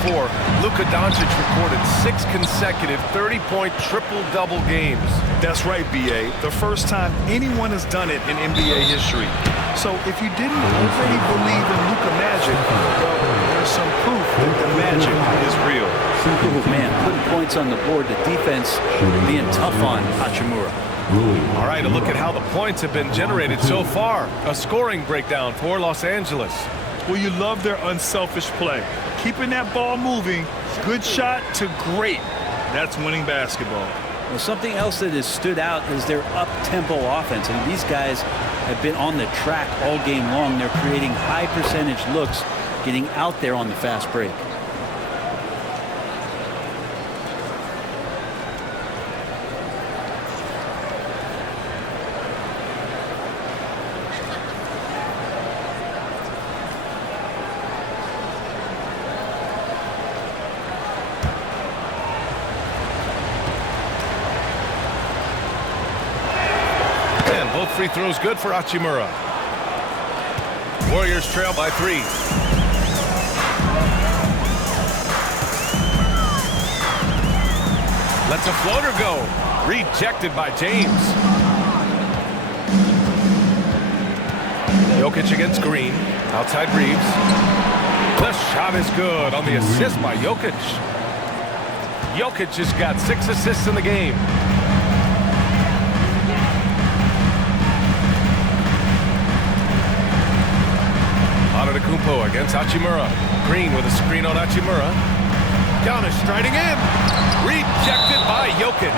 Luka Doncic recorded 6 consecutive 30-point triple-double games. That's right, B.A. The first time anyone has done it in NBA history. So if you didn't already believe in Luka magic, well, there's some proof that the magic is real. Oh, man, putting points on the board, the defense being tough on Hachimura. All right, a look at how the points have been generated so far. A scoring breakdown for Los Angeles. Well, you love their unselfish play. Keeping that ball moving, good shot to great. That's winning basketball. Well, something else that has stood out is their up-tempo offense. And these guys have been on the track all game long. They're creating high-percentage looks, getting out there on the fast break. Free throws good for Hachimura. Warriors trail by 3. Lets a floater go. Rejected by James. Jokic against Green. Outside Reeves. The shot is good on the assist by Jokic. Jokic just got 6 assists in the game. Antetokounmpo against Hachimura. Green with a screen on Hachimura. Giannis striding in. Rejected by Jokic.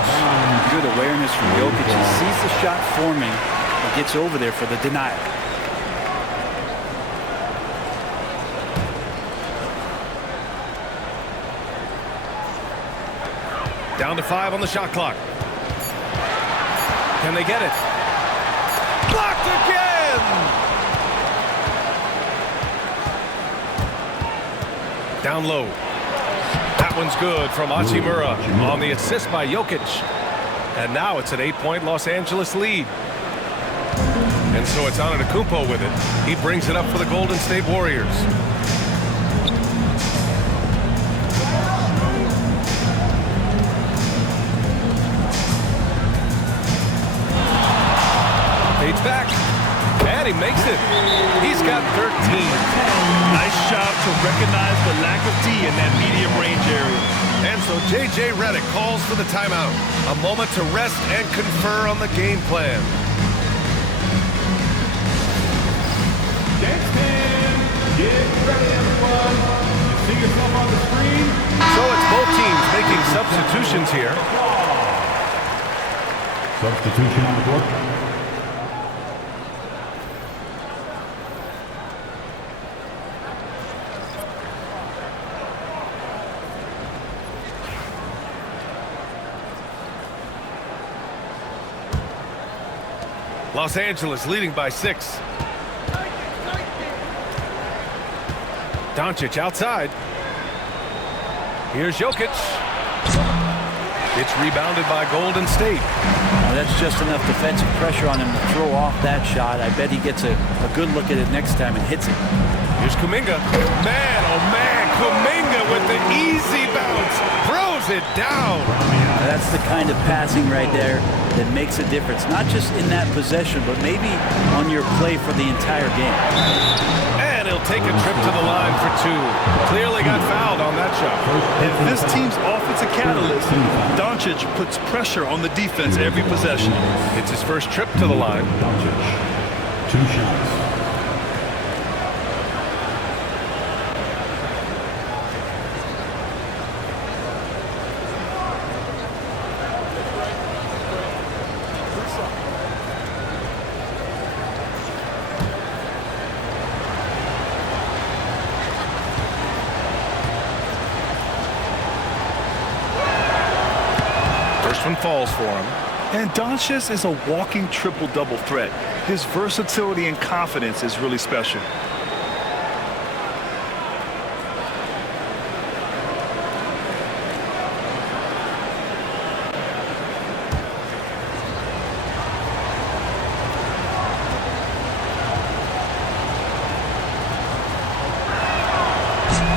Good awareness from Jokic. He sees the shot forming and gets over there for the denial. Down to 5 on the shot clock. Can they get it? Blocked again! Down low. That one's good from Hachimura on the assist by Jokic. And now it's an 8-point Los Angeles lead. And so it's Antetokounmpo with it. He brings it up for the Golden State Warriors. Fades back. And he makes it. He's got 13. Nice job to recognize the lack of D in that medium range area. And so J.J. Redick calls for the timeout. A moment to rest and confer on the game plan. Next man, get ready, everyone. You see yourself on the screen. So it's both teams making substitutions here. Substitution on the court. Los Angeles leading by 6. Doncic outside. Here's Jokic. It's rebounded by Golden State. Now that's just enough defensive pressure on him to throw off that shot. I bet he gets a good look at it next time and hits it. Here's Kuminga. Man, oh man, Kuminga with the easy bounce. Throws it down. That's the kind of passing right there that makes a difference. Not just in that possession, but maybe on your play for the entire game. And he'll will take a trip to the line for two. Clearly got fouled on that shot. If this team's offensive catalyst, Doncic puts pressure on the defense every possession. It's his first trip to the line. Doncic, 2 shots. First one falls for him. And Doncic is a walking triple-double threat. His versatility and confidence is really special.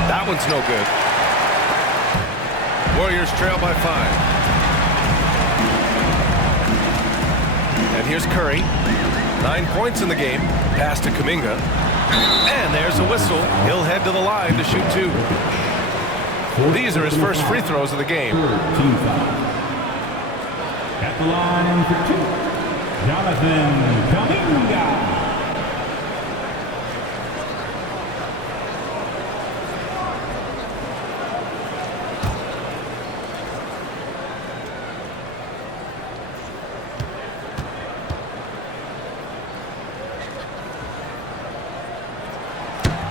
That one's no good. Warriors trail by 5. And here's Curry. 9 points in the game. Pass to Kuminga. And there's a whistle. He'll head to the line to shoot 2. These are his first free throws of the game. Team foul. At the line for 2, Jonathan Kuminga.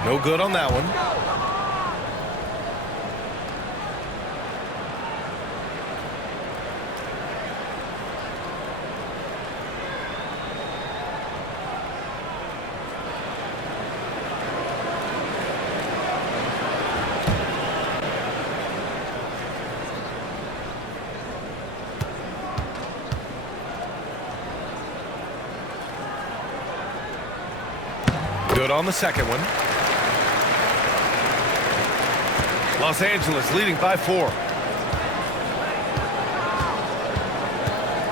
No good on that one. Good on the second one. Los Angeles leading by 4.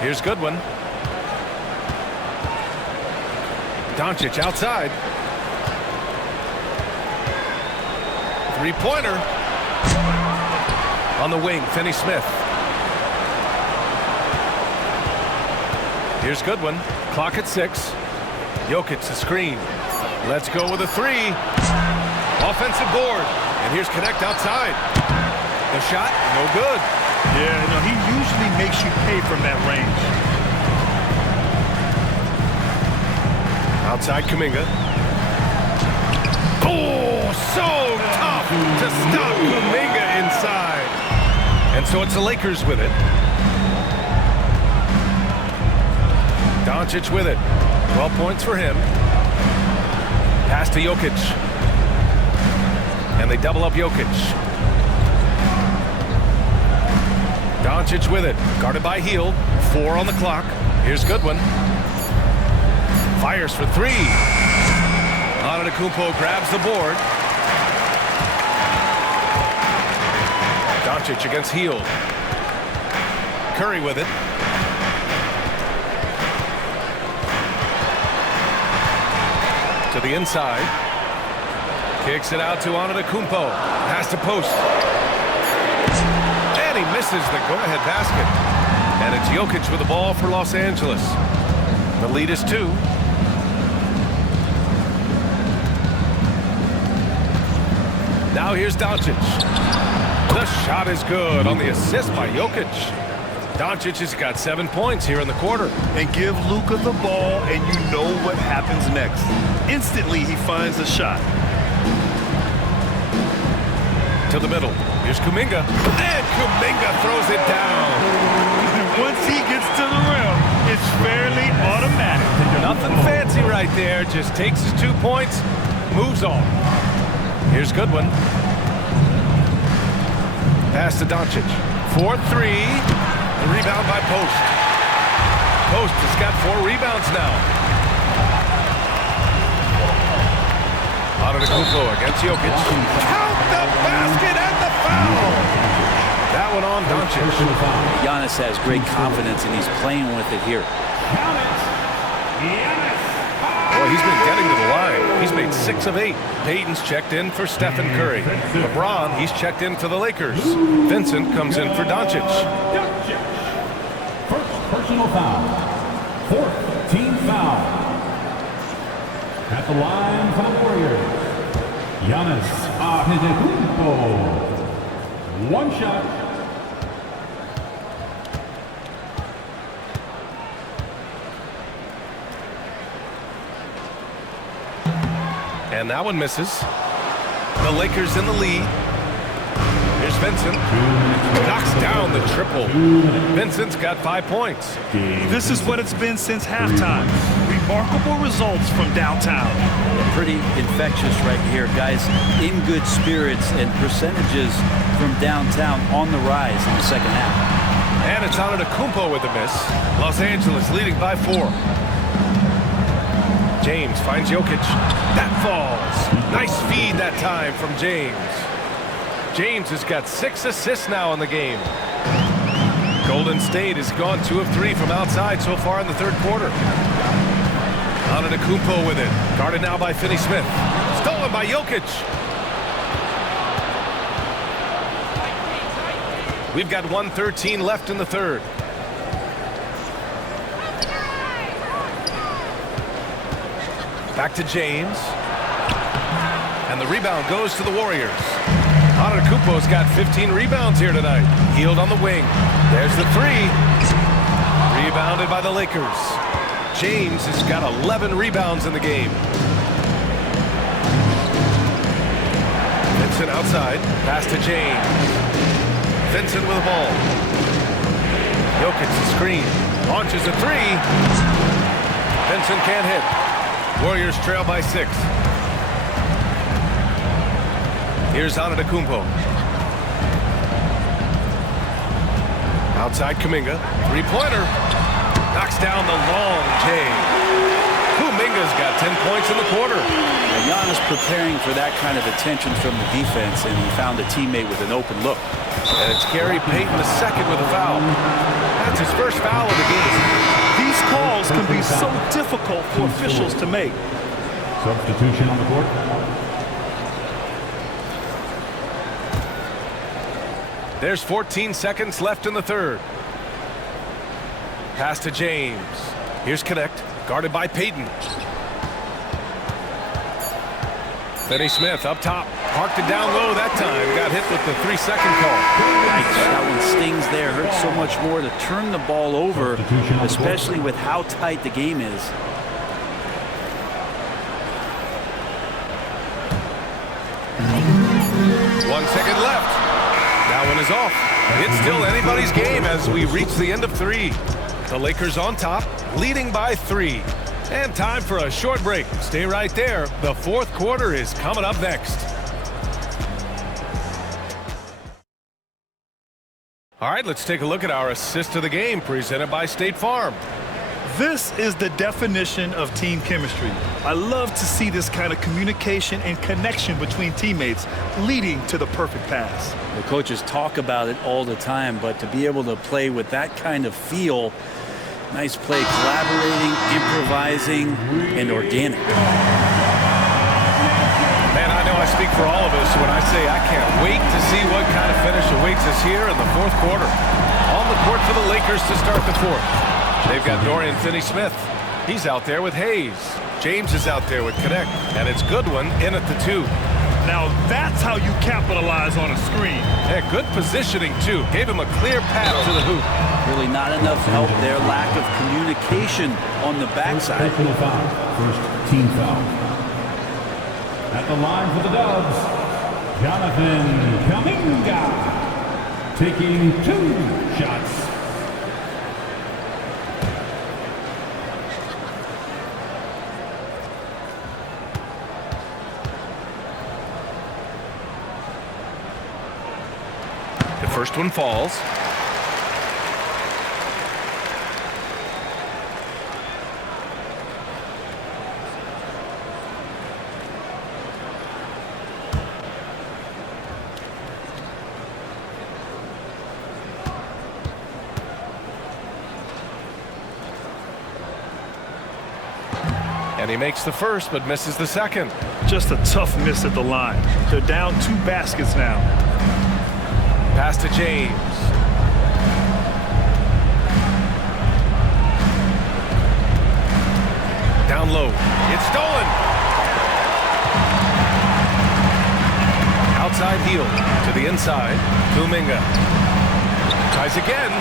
Here's Goodwin. Doncic outside. 3-pointer. On the wing, Finney-Smith. Here's Goodwin. Clock at 6. Jokic a screen. Let's go with a 3. Offensive board. And here's Connect outside. The shot, no good. Yeah, no, he usually makes you pay from that range. Outside Kuminga. Oh, so tough to stop Kuminga inside. And so it's the Lakers with it. Doncic with it. 12 points for him. Pass to Jokic. And they double up Jokic. Doncic with it. Guarded by Hield. 4 on the clock. Here's Goodwin. Fires for 3. Antetokounmpo grabs the board. Doncic against Hield. Curry with it. To the inside. Kicks it out to Antetokounmpo. Has to post. And he misses the go-ahead basket. And it's Jokic with the ball for Los Angeles. The lead is 2. Now here's Doncic. The shot is good on the assist by Jokic. Doncic has got 7 points here in the quarter. And give Luka the ball, and you know what happens next. Instantly, he finds a shot. To the middle. Here's Kuminga. And Kuminga throws it down. Once he gets to the rim, it's fairly automatic. Nothing fancy right there. Just takes his 2 points, moves on. Here's Goodwin. Pass to Doncic. 4-3. The rebound by Post. Post has got 4 rebounds now. Antetokounmpo against Jokic. Count the basket and the foul. That one on Doncic. Giannis has great confidence and he's playing with it here. Count it. Giannis. Well, he's been getting to the line. He's made 6 of 8. Payton's checked in for Stephen Curry. LeBron, he's checked in for the Lakers. Vincent comes in for Doncic. First personal foul. 4th team foul. At the line for the Warriors, Giannis Antetokounmpo. 1 shot. And that one misses. The Lakers in the lead. Here's Vincent. Knocks down the triple. Vincent's got 5 points. This is what it's been since halftime. Remarkable results from downtown. Pretty infectious right here, guys. In good spirits and percentages from downtown on the rise in the second half. And it's Antetokounmpo with a miss. Los Angeles leading by 4. James finds Jokic. That falls. Nice feed that time from James. James has got 6 assists now in the game. Golden State has gone 2 of 3 from outside so far in the 3rd quarter. Antetokounmpo with it. Guarded now by Finney-Smith. Stolen by Jokic. We've got 1:13 left in the 3rd. Back to James. And the rebound goes to the Warriors. Antetokounmpo's got 15 rebounds here tonight. Healed on the wing. There's the 3. Rebounded by the Lakers. James has got 11 rebounds in the game. Vincent outside. Pass to James. Vincent with the ball. Jokic the screen. Launches a 3. Vincent can't hit. Warriors trail by 6. Here's Antetokounmpo. Outside Kuminga. 3-pointer. Knocks down the long J. Kuminga's got 10 points in the quarter. Now, Giannis preparing for that kind of attention from the defense, and he found a teammate with an open look. And it's Gary Payton II with a foul. That's his first foul of the game. These calls can be so difficult for officials to make. Substitution on the court. There's 14 seconds left in the 3rd. Pass to James. Here's Connect. Guarded by Payton. Finney-Smith up top. Parked it down low that time. Got hit with the 3-second call. Yikes, that one stings there. Hurts so much more to turn the ball over, especially with how tight the game is. One second left. That one is off. It's still anybody's game as we reach the end of 3. The Lakers on top, leading by 3. And time for a short break. Stay right there. The 4th quarter is coming up next. All right, let's take a look at our assist of the game presented by State Farm. This is the definition of team chemistry. I love to see this kind of communication and connection between teammates leading to the perfect pass. The coaches talk about it all the time, but to be able to play with that kind of feel, nice play, collaborating, improvising, and organic. Man, I know I speak for all of us when I say I can't wait to see what kind of finish awaits us here in the 4th quarter. On the court for the Lakers to start the 4th. They've got Dorian Finney-Smith. He's out there with Hayes. James is out there with Connect. And it's Goodwin in at the 2. Now that's how you capitalize on a screen. Yeah, good positioning, too. Gave him a clear path to the hoop. Really not enough help there. Lack of communication on the backside. Personal foul. First team foul. At the line for the Dubs, Jonathan Kuminga taking 2 shots. The first one falls. And he makes the first, but misses the second. Just a tough miss at the line. They're down 2 baskets now. Pass to James. Down low. It's stolen. Outside heel to the inside. Kuminga. Tries again.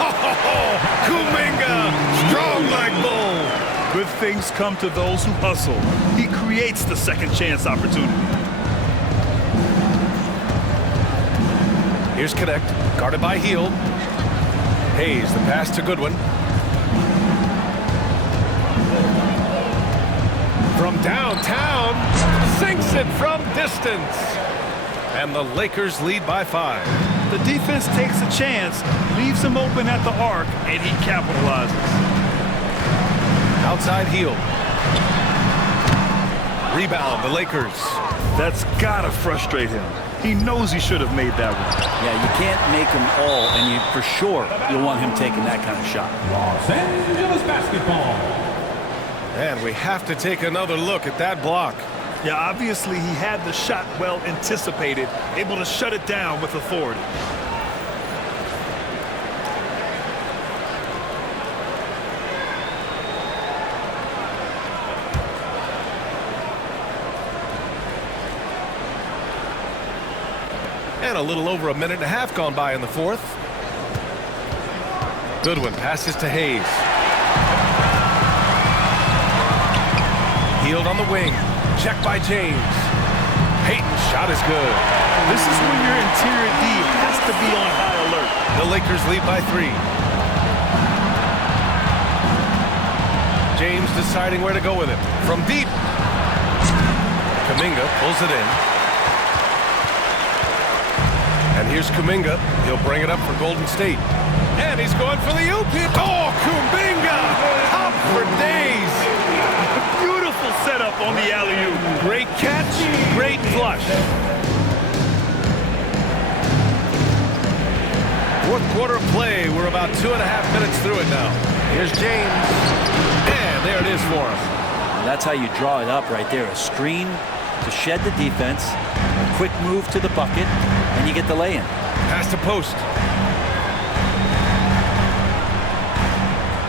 Oh, Kuminga. Strong like bull. Good things come to those who hustle. He creates the second chance opportunity. Here's Connect, guarded by Hield. Hayes, the pass to Goodwin. From downtown, sinks it from distance. And the Lakers lead by 5. The defense takes a chance, leaves him open at the arc, and he capitalizes. Outside Hield. Rebound, the Lakers. That's gotta frustrate him. He knows he should have made that one. Yeah, you can't make them all, and for sure you'll want him taking that kind of shot. Los Angeles basketball. And we have to take another look at that block. Yeah, obviously he had the shot well anticipated, able to shut it down with authority. And a little over a minute and a half gone by in the fourth. Goodwin passes to Hayes. Hield on the wing. Check by James. Payton's shot is good. This is when your interior D has to be on high alert. The Lakers lead by 3. James deciding where to go with it. From deep. Kuminga pulls it in. And here's Kuminga. He'll bring it up for Golden State. And he's going for the oop. Oh, Kuminga! Up for days. Beautiful setup on the alley-oop. Great catch, great flush. Fourth quarter play. We're about 2.5 minutes through it now. Here's James. And there it is for him. That's how you draw it up right there. A screen to shed the defense, a quick move to the bucket, and you get the lay-in. Pass to post.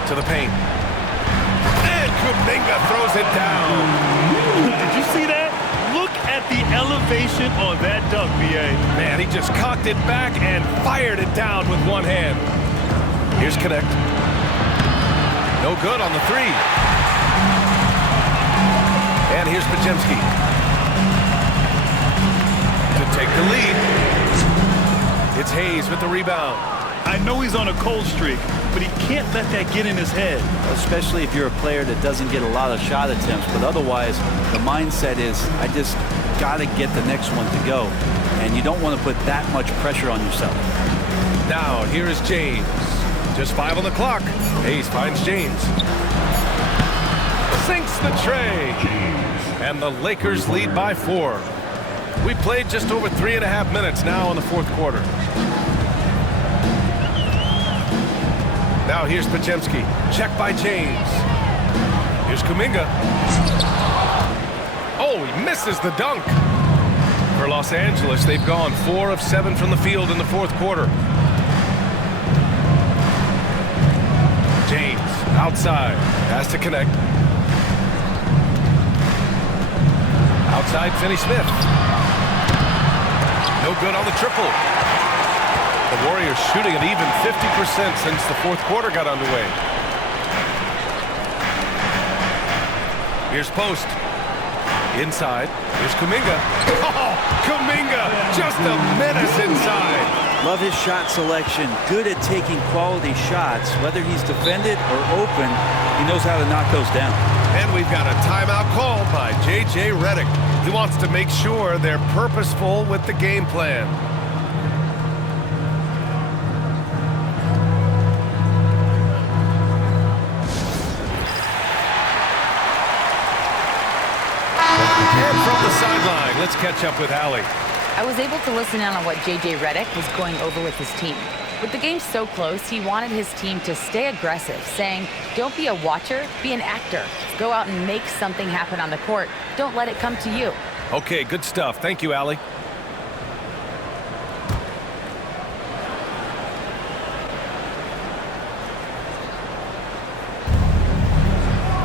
To the paint. And Kuminga throws it down. Did you see that? Look at the elevation on that dunk, B.A. Man, he just cocked it back and fired it down with one hand. Here's Connect. No good on the 3. And here's Podziemski. To take the lead. It's Hayes with the rebound. I know he's on a cold streak, but he can't let that get in his head. Especially if you're a player that doesn't get a lot of shot attempts, but otherwise the mindset is I just got to get the next one to go, and you don't want to put that much pressure on yourself. Now here is James. Just 5 on the clock. Hayes finds James. Sinks the tray. And the Lakers lead by 4. We played just over 3.5 minutes now in the fourth quarter. Now here's Podziemski. Check by James. Here's Kuminga. Oh, he misses the dunk. For Los Angeles, they've gone 4 of 7 from the field in the fourth quarter. James outside. Has to connect. Outside Finney-Smith. No good on the triple. The Warriors shooting at even 50% since the fourth quarter got underway. Here's Post. Inside. Here's Kuminga. Oh, Kuminga! Just a menace inside. Love his shot selection. Good at taking quality shots. Whether he's defended or open, he knows how to knock those down. And we've got a timeout called by J.J. Redick. He wants to make sure they're purposeful with the game plan. And from the sideline, let's catch up with Allie. I was able to listen in on what J.J. Redick was going over with his team. With the game so close, he wanted his team to stay aggressive, saying, don't be a watcher, be an actor. Go out and make something happen on the court. Don't let it come to you. Okay, good stuff. Thank you, Allie.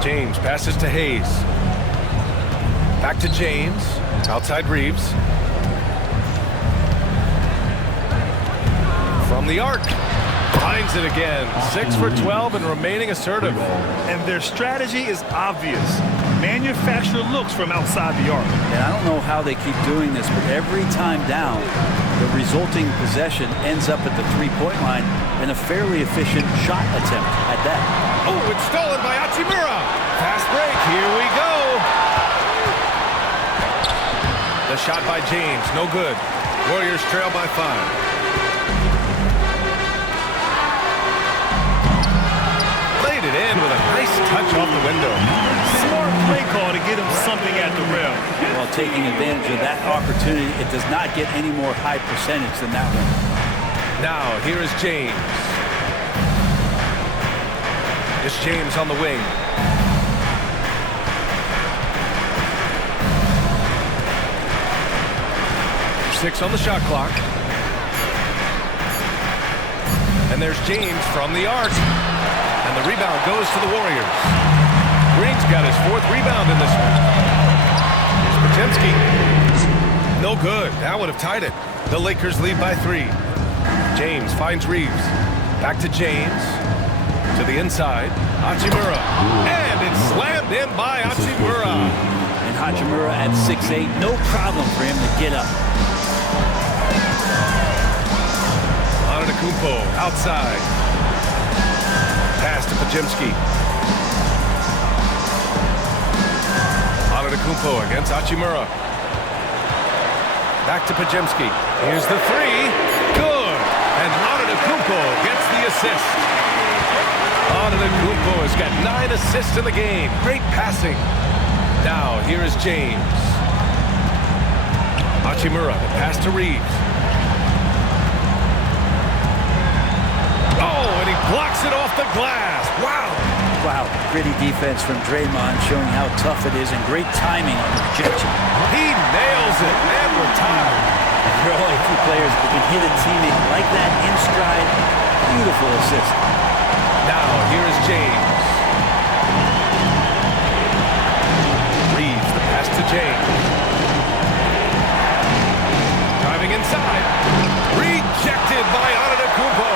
James passes to Hayes. Back to James. Outside Reeves. From the arc. Finds it again. 6 for 12 and remaining assertive. And their strategy is obvious. Manufacture looks from outside the arc. And I don't know how they keep doing this, but every time down, the resulting possession ends up at the three-point line in a fairly efficient shot attempt at that. Oh, it's stolen by Hachimura. Fast break. Here we go. The shot by James. No good. Warriors trail by 5. Laid it in with a nice touch off the window. Smart play call to get him something at the rim. While taking advantage of that opportunity, it does not get any more high percentage than that one. Now, here is James. It's James on the wing. Six on the shot clock. And there's James from the arc. And the rebound goes to the Warriors. Green's got his 4th rebound in this one. Here's Podziemski. No good. That would have tied it. The Lakers lead by 3. James finds Reeves. Back to James. To the inside. Hachimura. And it's slammed in by Hachimura. And Hachimura at 6'8", no problem for him to get up. Antetokounmpo outside. Pass to Podziemski. Antetokounmpo against Hachimura. Back to Podziemski. Here's the 3. Good. And Antetokounmpo gets the assist. Antetokounmpo has got 9 assists in the game. Great passing. Now, here is James. Hachimura, the pass to Reeves. Oh, and he blocks it off the glass. Wow. Wow, gritty defense from Draymond showing how tough it is and great timing on the rejection. He nails it and we're tied. There are only 2 players who can hit a teammate like that in stride. Beautiful assist. Now, here is James. Reeves, the pass to James. Driving inside. Rejected by Antetokounmpo.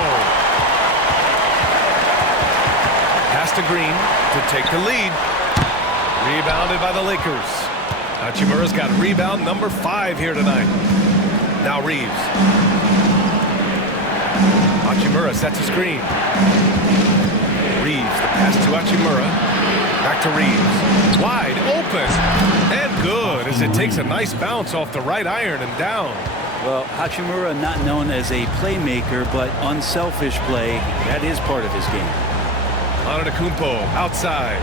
Pass to Green to take the lead. Rebounded by the Lakers. Hachimura's got rebound number 5 here tonight. Now Reeves. Hachimura sets a screen. Reeves, the pass to Hachimura. Back to Reeves. Wide open. And good as it takes a nice bounce off the right iron and down. Well, Hachimura not known as a playmaker, but unselfish play. That is part of his game. Antetokounmpo outside.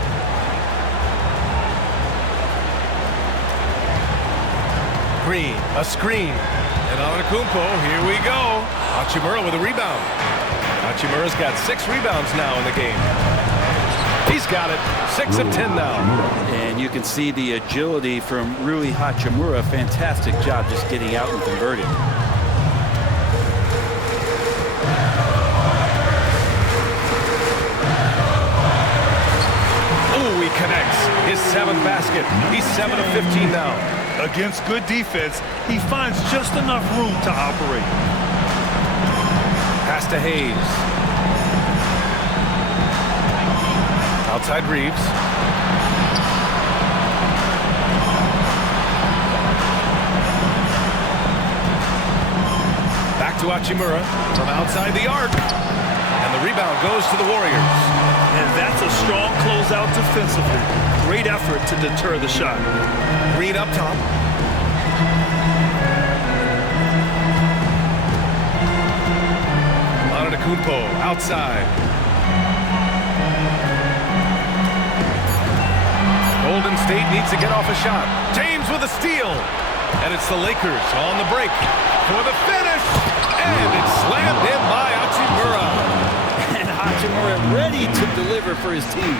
Green, a screen. And Antetokounmpo, here we go. Hachimura with a rebound. Hachimura's got 6 rebounds now in the game. He's got it. 6 of 10 now. And you can see the agility from Rui Hachimura. Fantastic job just getting out and converting. He connects his 7th basket. He's 7 of 15 now. Against good defense, he finds just enough room to operate. Pass to Hayes. Outside Reeves. Back to Hachimura from outside the arc. And the rebound goes to the Warriors. And that's a strong closeout defensively. Great effort to deter the shot. Green up top. Antetokounmpo outside. Golden State needs to get off a shot. James with a steal. And it's the Lakers on the break for the finish. And it's slammed in by Hachimura. Morant ready to deliver for his team.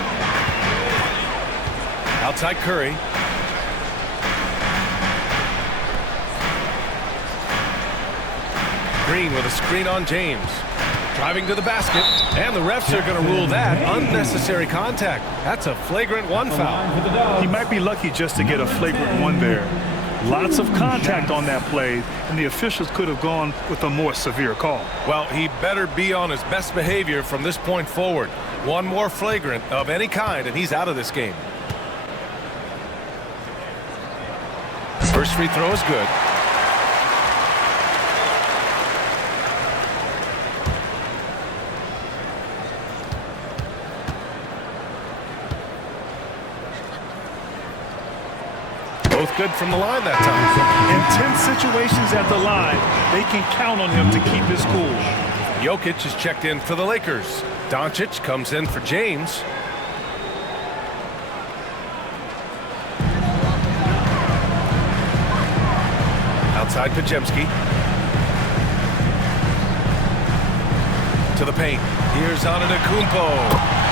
Outside Curry. Green with a screen on James. Driving to the basket, and the refs are going to rule that unnecessary contact. That's a flagrant one foul. He might be lucky just to get a flagrant one there. Lots of contact on that play, and the officials could have gone with a more severe call. Well, he better be on his best behavior from this point forward. One more flagrant of any kind, and he's out of this game. First free throw is good. Both good from the line that time. In tense situations at the line, they can count on him to keep his cool. Jokic is checked in for the Lakers. Doncic comes in for James. Outside Pajemski. To the paint. Here's Antetokounmpo.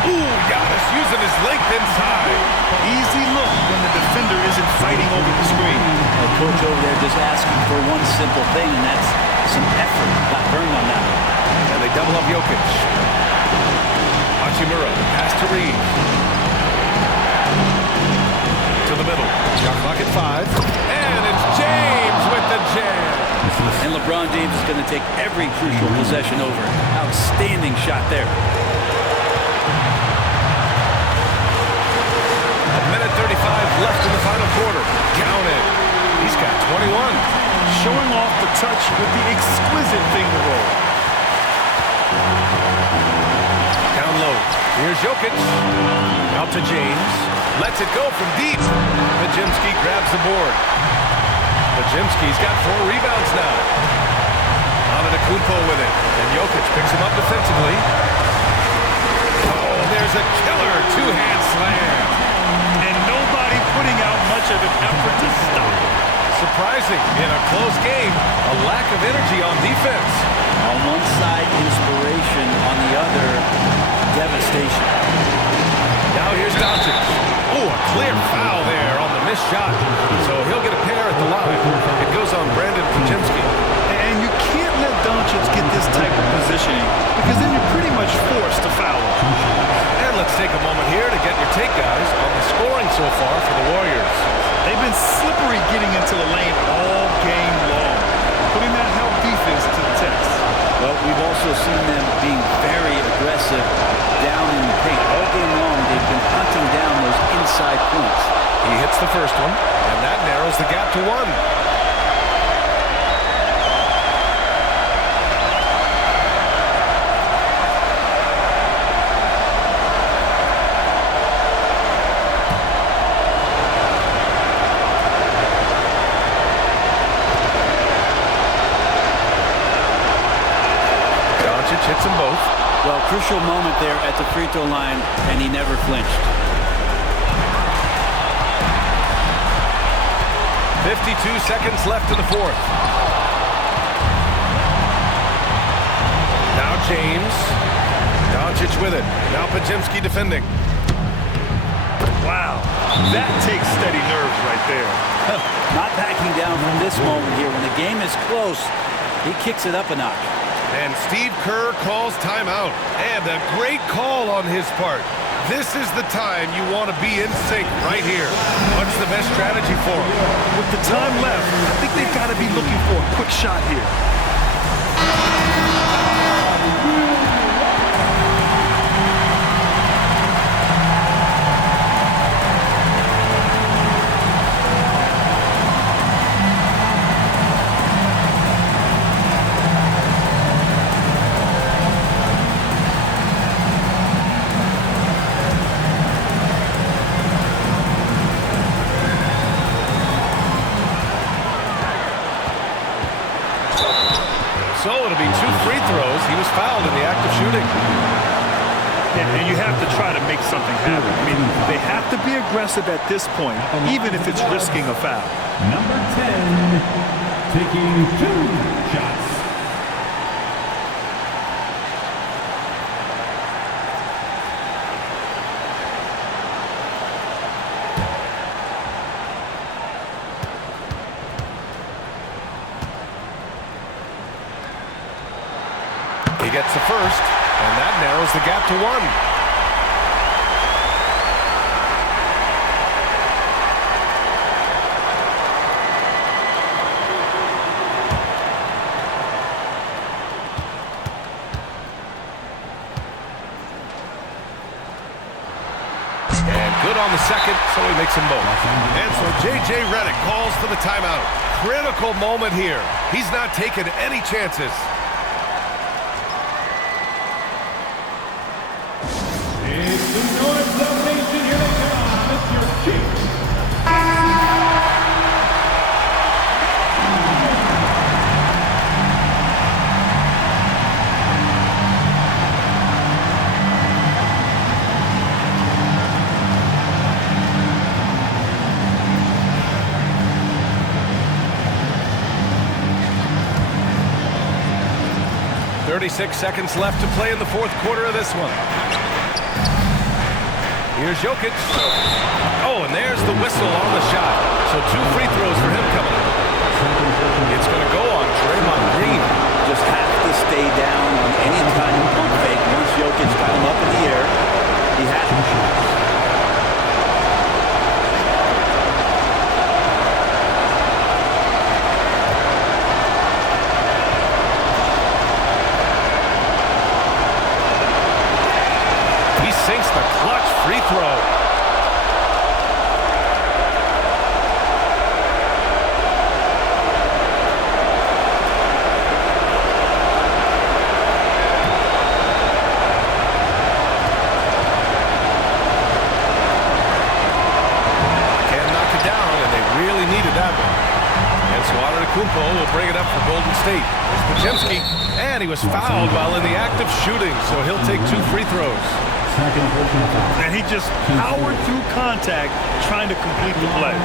Ooh, Giannis using his length inside. Easy look when the defender isn't fighting over the screen. The coach over there just asking for one simple thing, and that's some effort. Got burned on that. And they double up Jokic. Hachimura, pass to Reed. To the middle. Shot clock at 5. And it's James with the jam. And LeBron James is going to take every crucial possession over. Outstanding shot there. A minute 35 left in the final quarter. Counted. He's got 21. Showing off the touch with the exquisite finger roll. Down low. Here's Jokic. Out to James. Lets it go from deep. Pajemski grabs the board. Pajemski's got 4 rebounds now. Antetokounmpo with it. And Jokic picks him up defensively. Oh, there's a killer two-hand slam. And nobody putting out much of an effort to stop it. Surprising in a close game, a lack of energy on defense. On one side, inspiration. On the other, devastation. Now here's Doncic. Oh, a clear foul there on the missed shot. So he'll get a pair at the line. It goes on Brandon Pajemski. And you can't let Doncic get this type of positioning because then you're pretty much forced to foul him. And let's take a moment here to get your take, guys, on the scoring so far for the Warriors. They've been slippery getting into the lane all game long, putting that help defense to the test. Well, we've also seen them being very aggressive down in the paint. All game long, they've been hunting down those inside points. He hits the first one, and that narrows the gap to 1. Hits them both. Well, crucial moment there at the free throw line, and he never flinched. 52 seconds left in the fourth. Now James. Doncic with it. Now Pajemski defending. Wow, that takes steady nerves right there. Not backing down from this moment here. When the game is close, he kicks it up a notch. And Steve Kerr calls timeout. And a great call on his part. This is the time you want to be in sync right here. What's the best strategy for him? With the time left, I think they've got to be looking for a quick shot here. So it'll be 2 free throws. He was fouled in the act of shooting. And you have to try to make something happen. I mean, they have to be aggressive at this point, even if it's risking a foul. Number 10, taking 2 shots. gets the first, and that narrows the gap to 1. Good on the second, so he makes them both. And so J.J. Redick calls for the timeout. Critical moment here. He's not taking any chances. It's the North Zone Nation. Here they come, Mr. Chief. 36 seconds left to play in the fourth quarter of this one. Here's Jokic. Oh, and there's the whistle on the shot. So 2 free throws for him coming up. It's going to go on Draymond Green. Just have to stay down on any kind of pump fake. Once Jokic got him up in the air, he had to. Sinks the clutch free throw. Can't knock it down, and they really needed that one. And so Antetokounmpo will bring it up for Golden State. There's Podziemski, and he was fouled while in the act of shooting, so he'll take 2 free throws. And he just powered through contact trying to complete the play.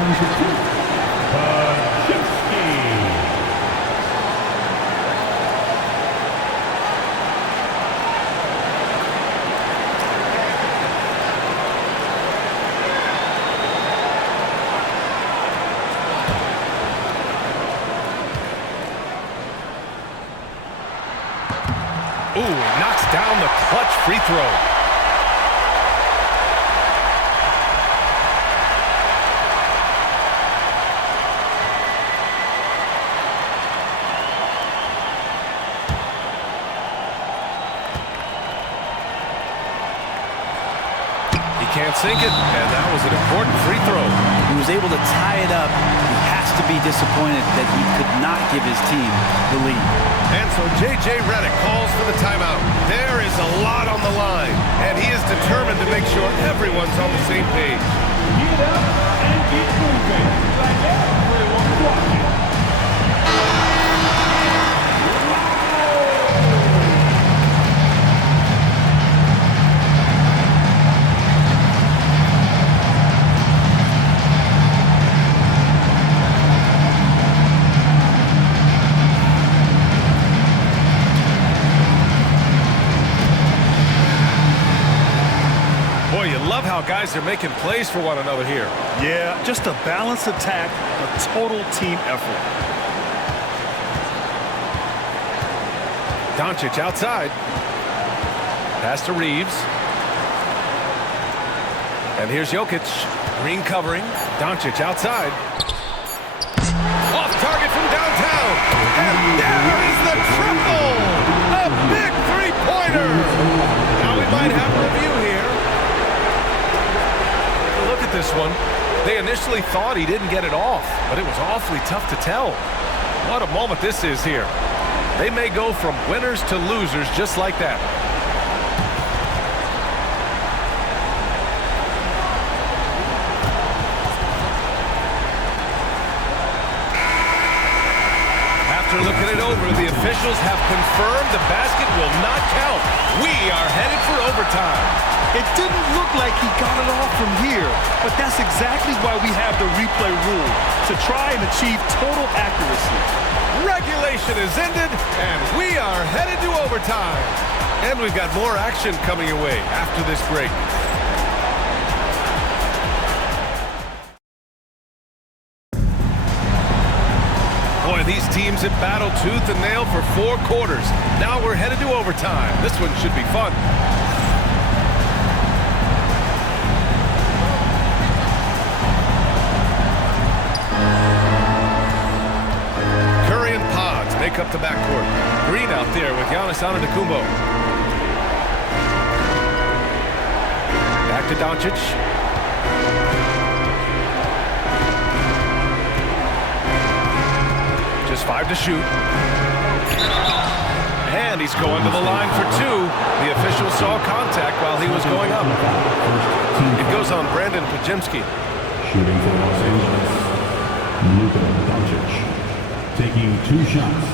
Ooh, knocks down the clutch free throw. Can't sink it, and that was an important free throw. He was able to tie it up. He has to be disappointed that he could not give his team the lead. And so J.J. Redick calls for the timeout. There is a lot on the line, and he is determined to make sure everyone's on the same page. Get up and get moving like everyone's watching. Love how guys are making plays for one another here. Yeah, just a balanced attack, a total team effort. Doncic outside. Pass to Reeves. And here's Jokic. Green covering. Doncic outside. Off target from downtown. And there is the triple. A big three-pointer. Now we might have a review here. Look at this one. They initially thought he didn't get it off, but it was awfully tough to tell. What a moment this is here. They may go from winners to losers just like that. After looking it over, the officials have confirmed the basket will not count. We are headed for overtime. It didn't look like he got it off from here, but that's exactly why we have the replay rule, to try and achieve total accuracy. Regulation is ended, and we are headed to overtime. And we've got more action coming your way after this break. Boy, these teams have battled tooth and nail for 4 quarters. Now we're headed to overtime. This one should be fun. Curry and Pods make up the backcourt. Green out there with Giannis Antetokounmpo. Back to Doncic. Just 5 to shoot. And he's going to the line for 2. The official saw contact while he was going up. It goes on Brandon Pajemski. Shooting for Los Angeles, Luka Jokic, taking 2 shots.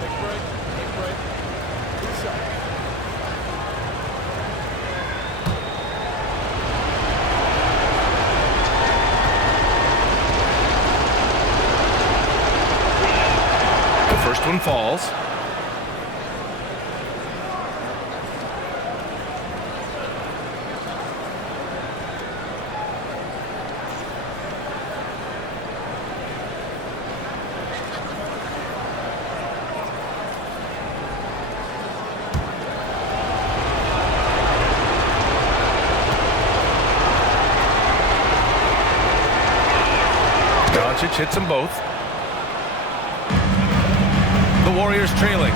Take break. Take break. 2 seconds. The first one falls. Doncic hits them both. The Warriors trailing.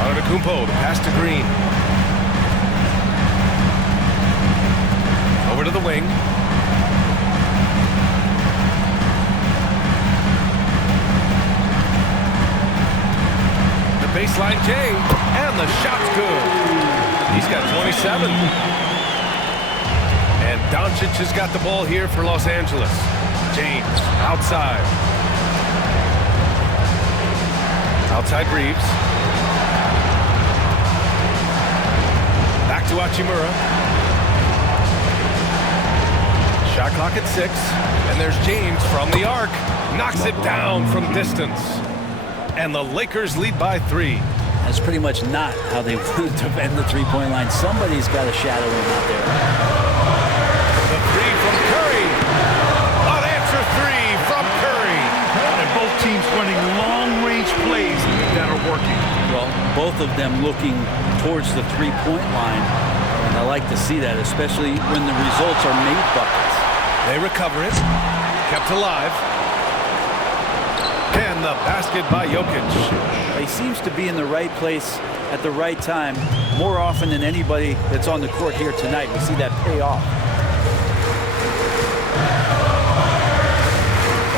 Antetokounmpo, the pass to Green. Over to the wing. The baseline J, and the shot's good. He's got 27. And Doncic has got the ball here for Los Angeles. James, outside. Outside Reeves. Back to Hachimura. Shot clock at 6. And there's James from the arc. Knocks it down from distance. And the Lakers lead by 3. That's pretty much not how they want to defend the three-point line. Somebody's got to shadow him out there. The 3 from Curry. Unanswered 3 from Curry. And both teams running long-range plays that are working. Well, both of them looking towards the three-point line. And I like to see that, especially when the results are made buckets. They recover it. Kept alive. And the basket by Jokic. He seems to be in the right place at the right time more often than anybody that's on the court here tonight. We see that pay off.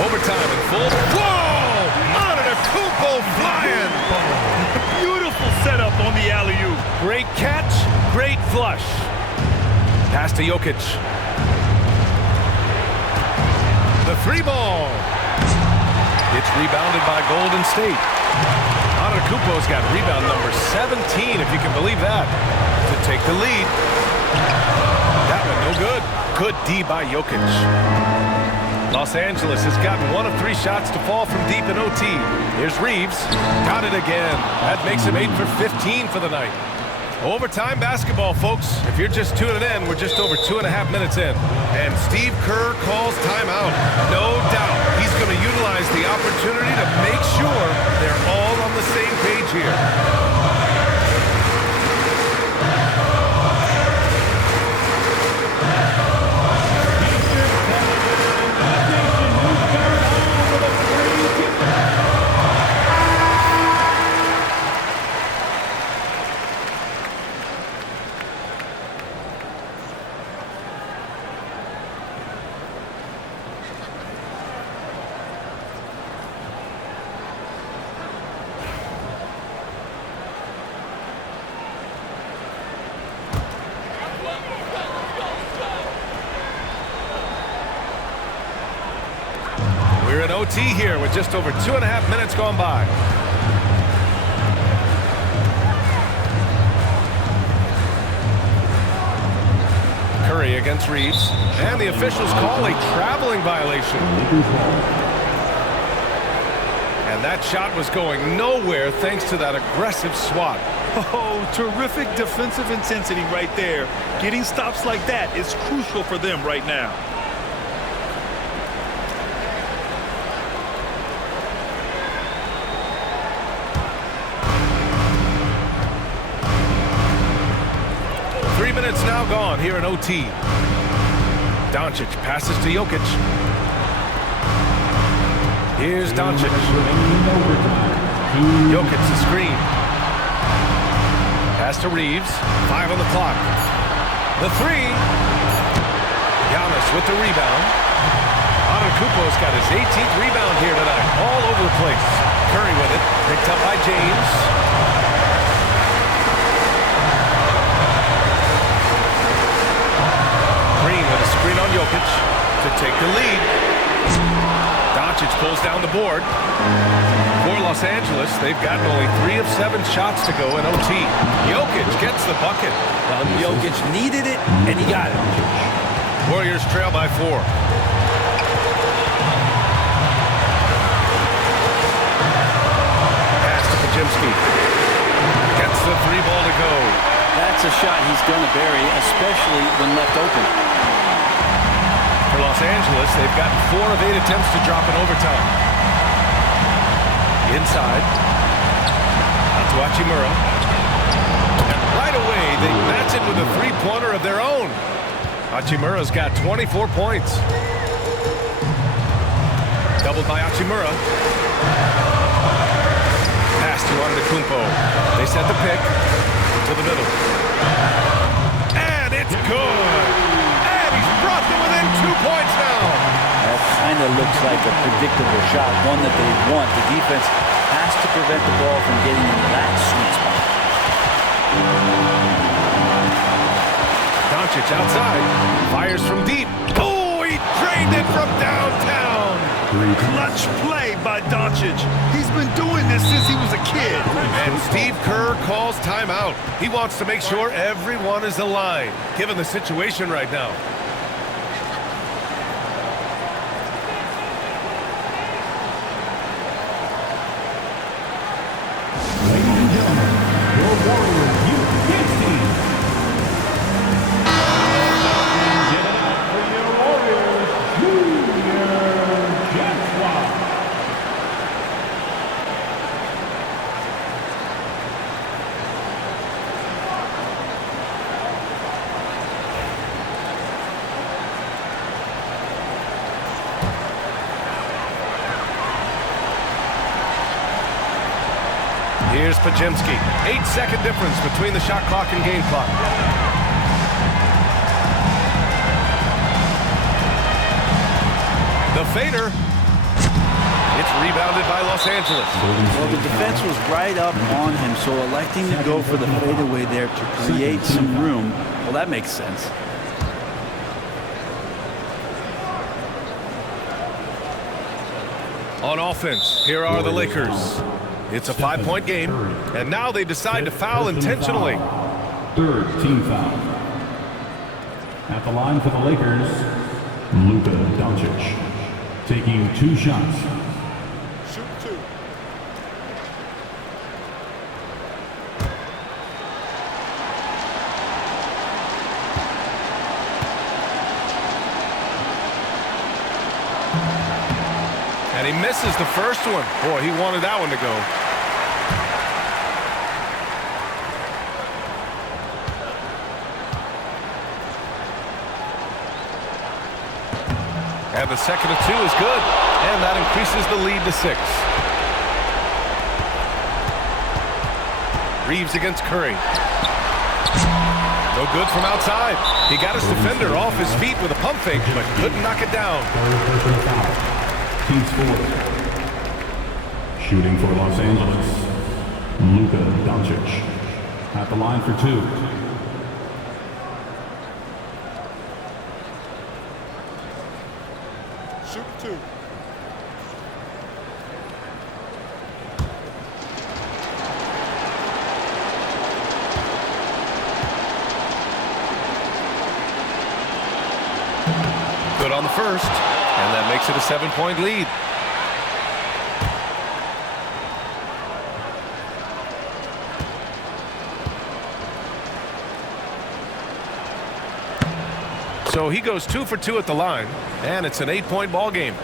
Overtime in full. Whoa! Antetokounmpo flying! Beautiful setup on the alley-oop. Great catch, great flush. Pass to Jokic. The 3 ball. It's rebounded by Golden State. Antetokounmpo's got rebound number 17, if you can believe that, to take the lead. That one no good. Good D by Jokic. Los Angeles has gotten 1 of 3 shots to fall from deep in OT. Here's Reeves. Got it again. That makes him 8 for 15 for the night. Overtime basketball, folks. If you're just tuning in, we're just over 2.5 minutes in. And Steve Kerr calls timeout. No doubt he's going to utilize the opportunity to make sure they're all on the same page here. We're in OT here with just over 2.5 minutes gone by. Curry against Reeves. And the officials call a traveling violation. And that shot was going nowhere thanks to that aggressive swat. Oh, terrific defensive intensity right there. Getting stops like that is crucial for them right now. Minutes now gone here in OT. Doncic passes to Jokic. Here's Doncic. Jokic the screen. Pass to Reeves. 5 on the clock. The three. Giannis with the rebound. Antetokounmpo's got his 18th rebound here tonight. All over the place. Curry with it. Picked up by James. With a screen on Jokic to take the lead. Doncic pulls down the board. For Los Angeles, they've gotten only 3 of 7 shots to go in OT. Jokic gets the bucket. Well, Jokic needed it, and he got it. Warriors trail by 4. Pass to Pajimski. Gets the 3 ball to go. That's a shot he's going to bury, especially when left open. For Los Angeles, they've gotten 4 of 8 attempts to drop in overtime. Inside. Out to Hachimura. And right away, they match it with a 3-pointer of their own. Hachimura's got 24 points. Doubled by Hachimura. Pass to Antetokounmpo. They set the pick to the middle. And it's good. And he's brought them within 2 points now. That kind of looks like a predictable shot, one that they want. The defense has to prevent the ball from getting into that sweet spot. Doncic outside. Fires from deep. Oh, he drained it from downtown. Clutch play by Doncic. He's been doing this since he was a kid. And Steve Kerr calls timeout. He wants to make sure everyone is aligned, given the situation right now. Ladies and gentlemen, your Warriors youth kids team. Give it up for your Warriors Junior Jet Squad. Here's Pajimski. 8-second difference between the shot clock and game clock. The fader. It's rebounded by Los Angeles. Well, the defense was right up on him, so electing to go for the fadeaway there to create some room, well, that makes sense. On offense, here are the Lakers. It's a 5-point game, and now they decide to foul intentionally. Third team foul. At the line for the Lakers, Luka Doncic, taking 2 shots. Shoot 2. And he misses the first one. Boy, he wanted that one to go. And the second of 2 is good. And that increases the lead to 6. Reeves against Curry. No good from outside. He got his defender off his feet with a pump fake, but couldn't knock it down. Team score. Shooting for Los Angeles, Luka Doncic. At the line for 2. Shoot 2. Good on the first, and that makes it a 7-point lead. So he goes 2 for 2 at the line, and it's an 8-point ball game.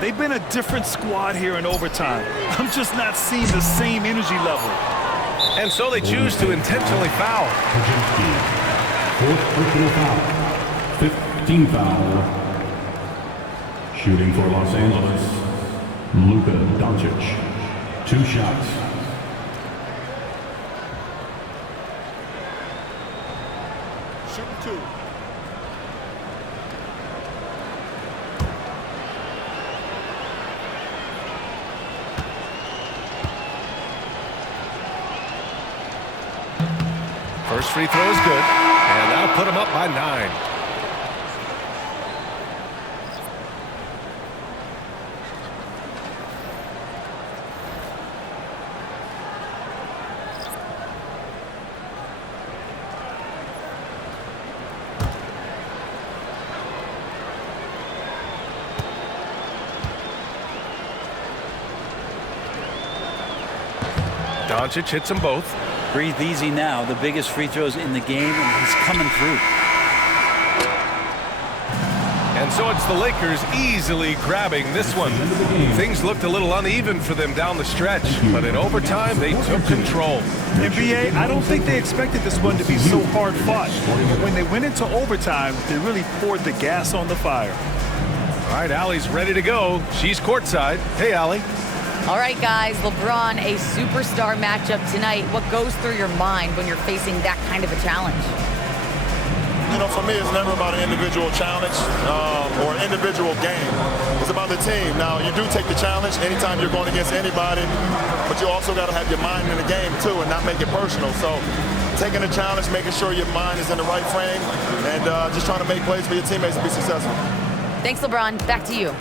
They've been a different squad here in overtime. I'm just not seeing the same energy level. And so they choose to intentionally foul. Fourth personal foul. 15 foul. Shooting for Los Angeles, Luka Doncic. 2 shots. Shooting 2. First free throw is good, and that'll put him up by 9. Doncic hits them both. Breathe easy now. The biggest free throws in the game, and he's coming through. And so it's the Lakers easily grabbing this one. Things looked a little uneven for them down the stretch, but in overtime, they took control. NBA, I don't think they expected this one to be so hard fought. But when they went into overtime, they really poured the gas on the fire. All right, Allie's ready to go. She's courtside. Hey, Allie. All right, guys, LeBron, a superstar matchup tonight. What goes through your mind when you're facing that kind of a challenge? You know, for me, it's never about an individual challenge or an individual game. It's about the team. Now, you do take the challenge anytime you're going against anybody, but you also got to have your mind in the game, too, and not make it personal. So taking the challenge, making sure your mind is in the right frame, and just trying to make plays for your teammates to be successful. Thanks, LeBron. Back to you.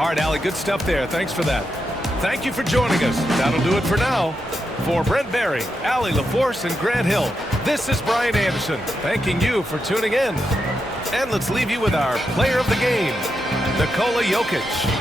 All right, Allie, good stuff there. Thanks for that. Thank you for joining us. That'll do it for now. For Brent Barry, Allie LaForce, and Grant Hill, this is Brian Anderson, thanking you for tuning in. And let's leave you with our player of the game, NIKOLA JOKIC.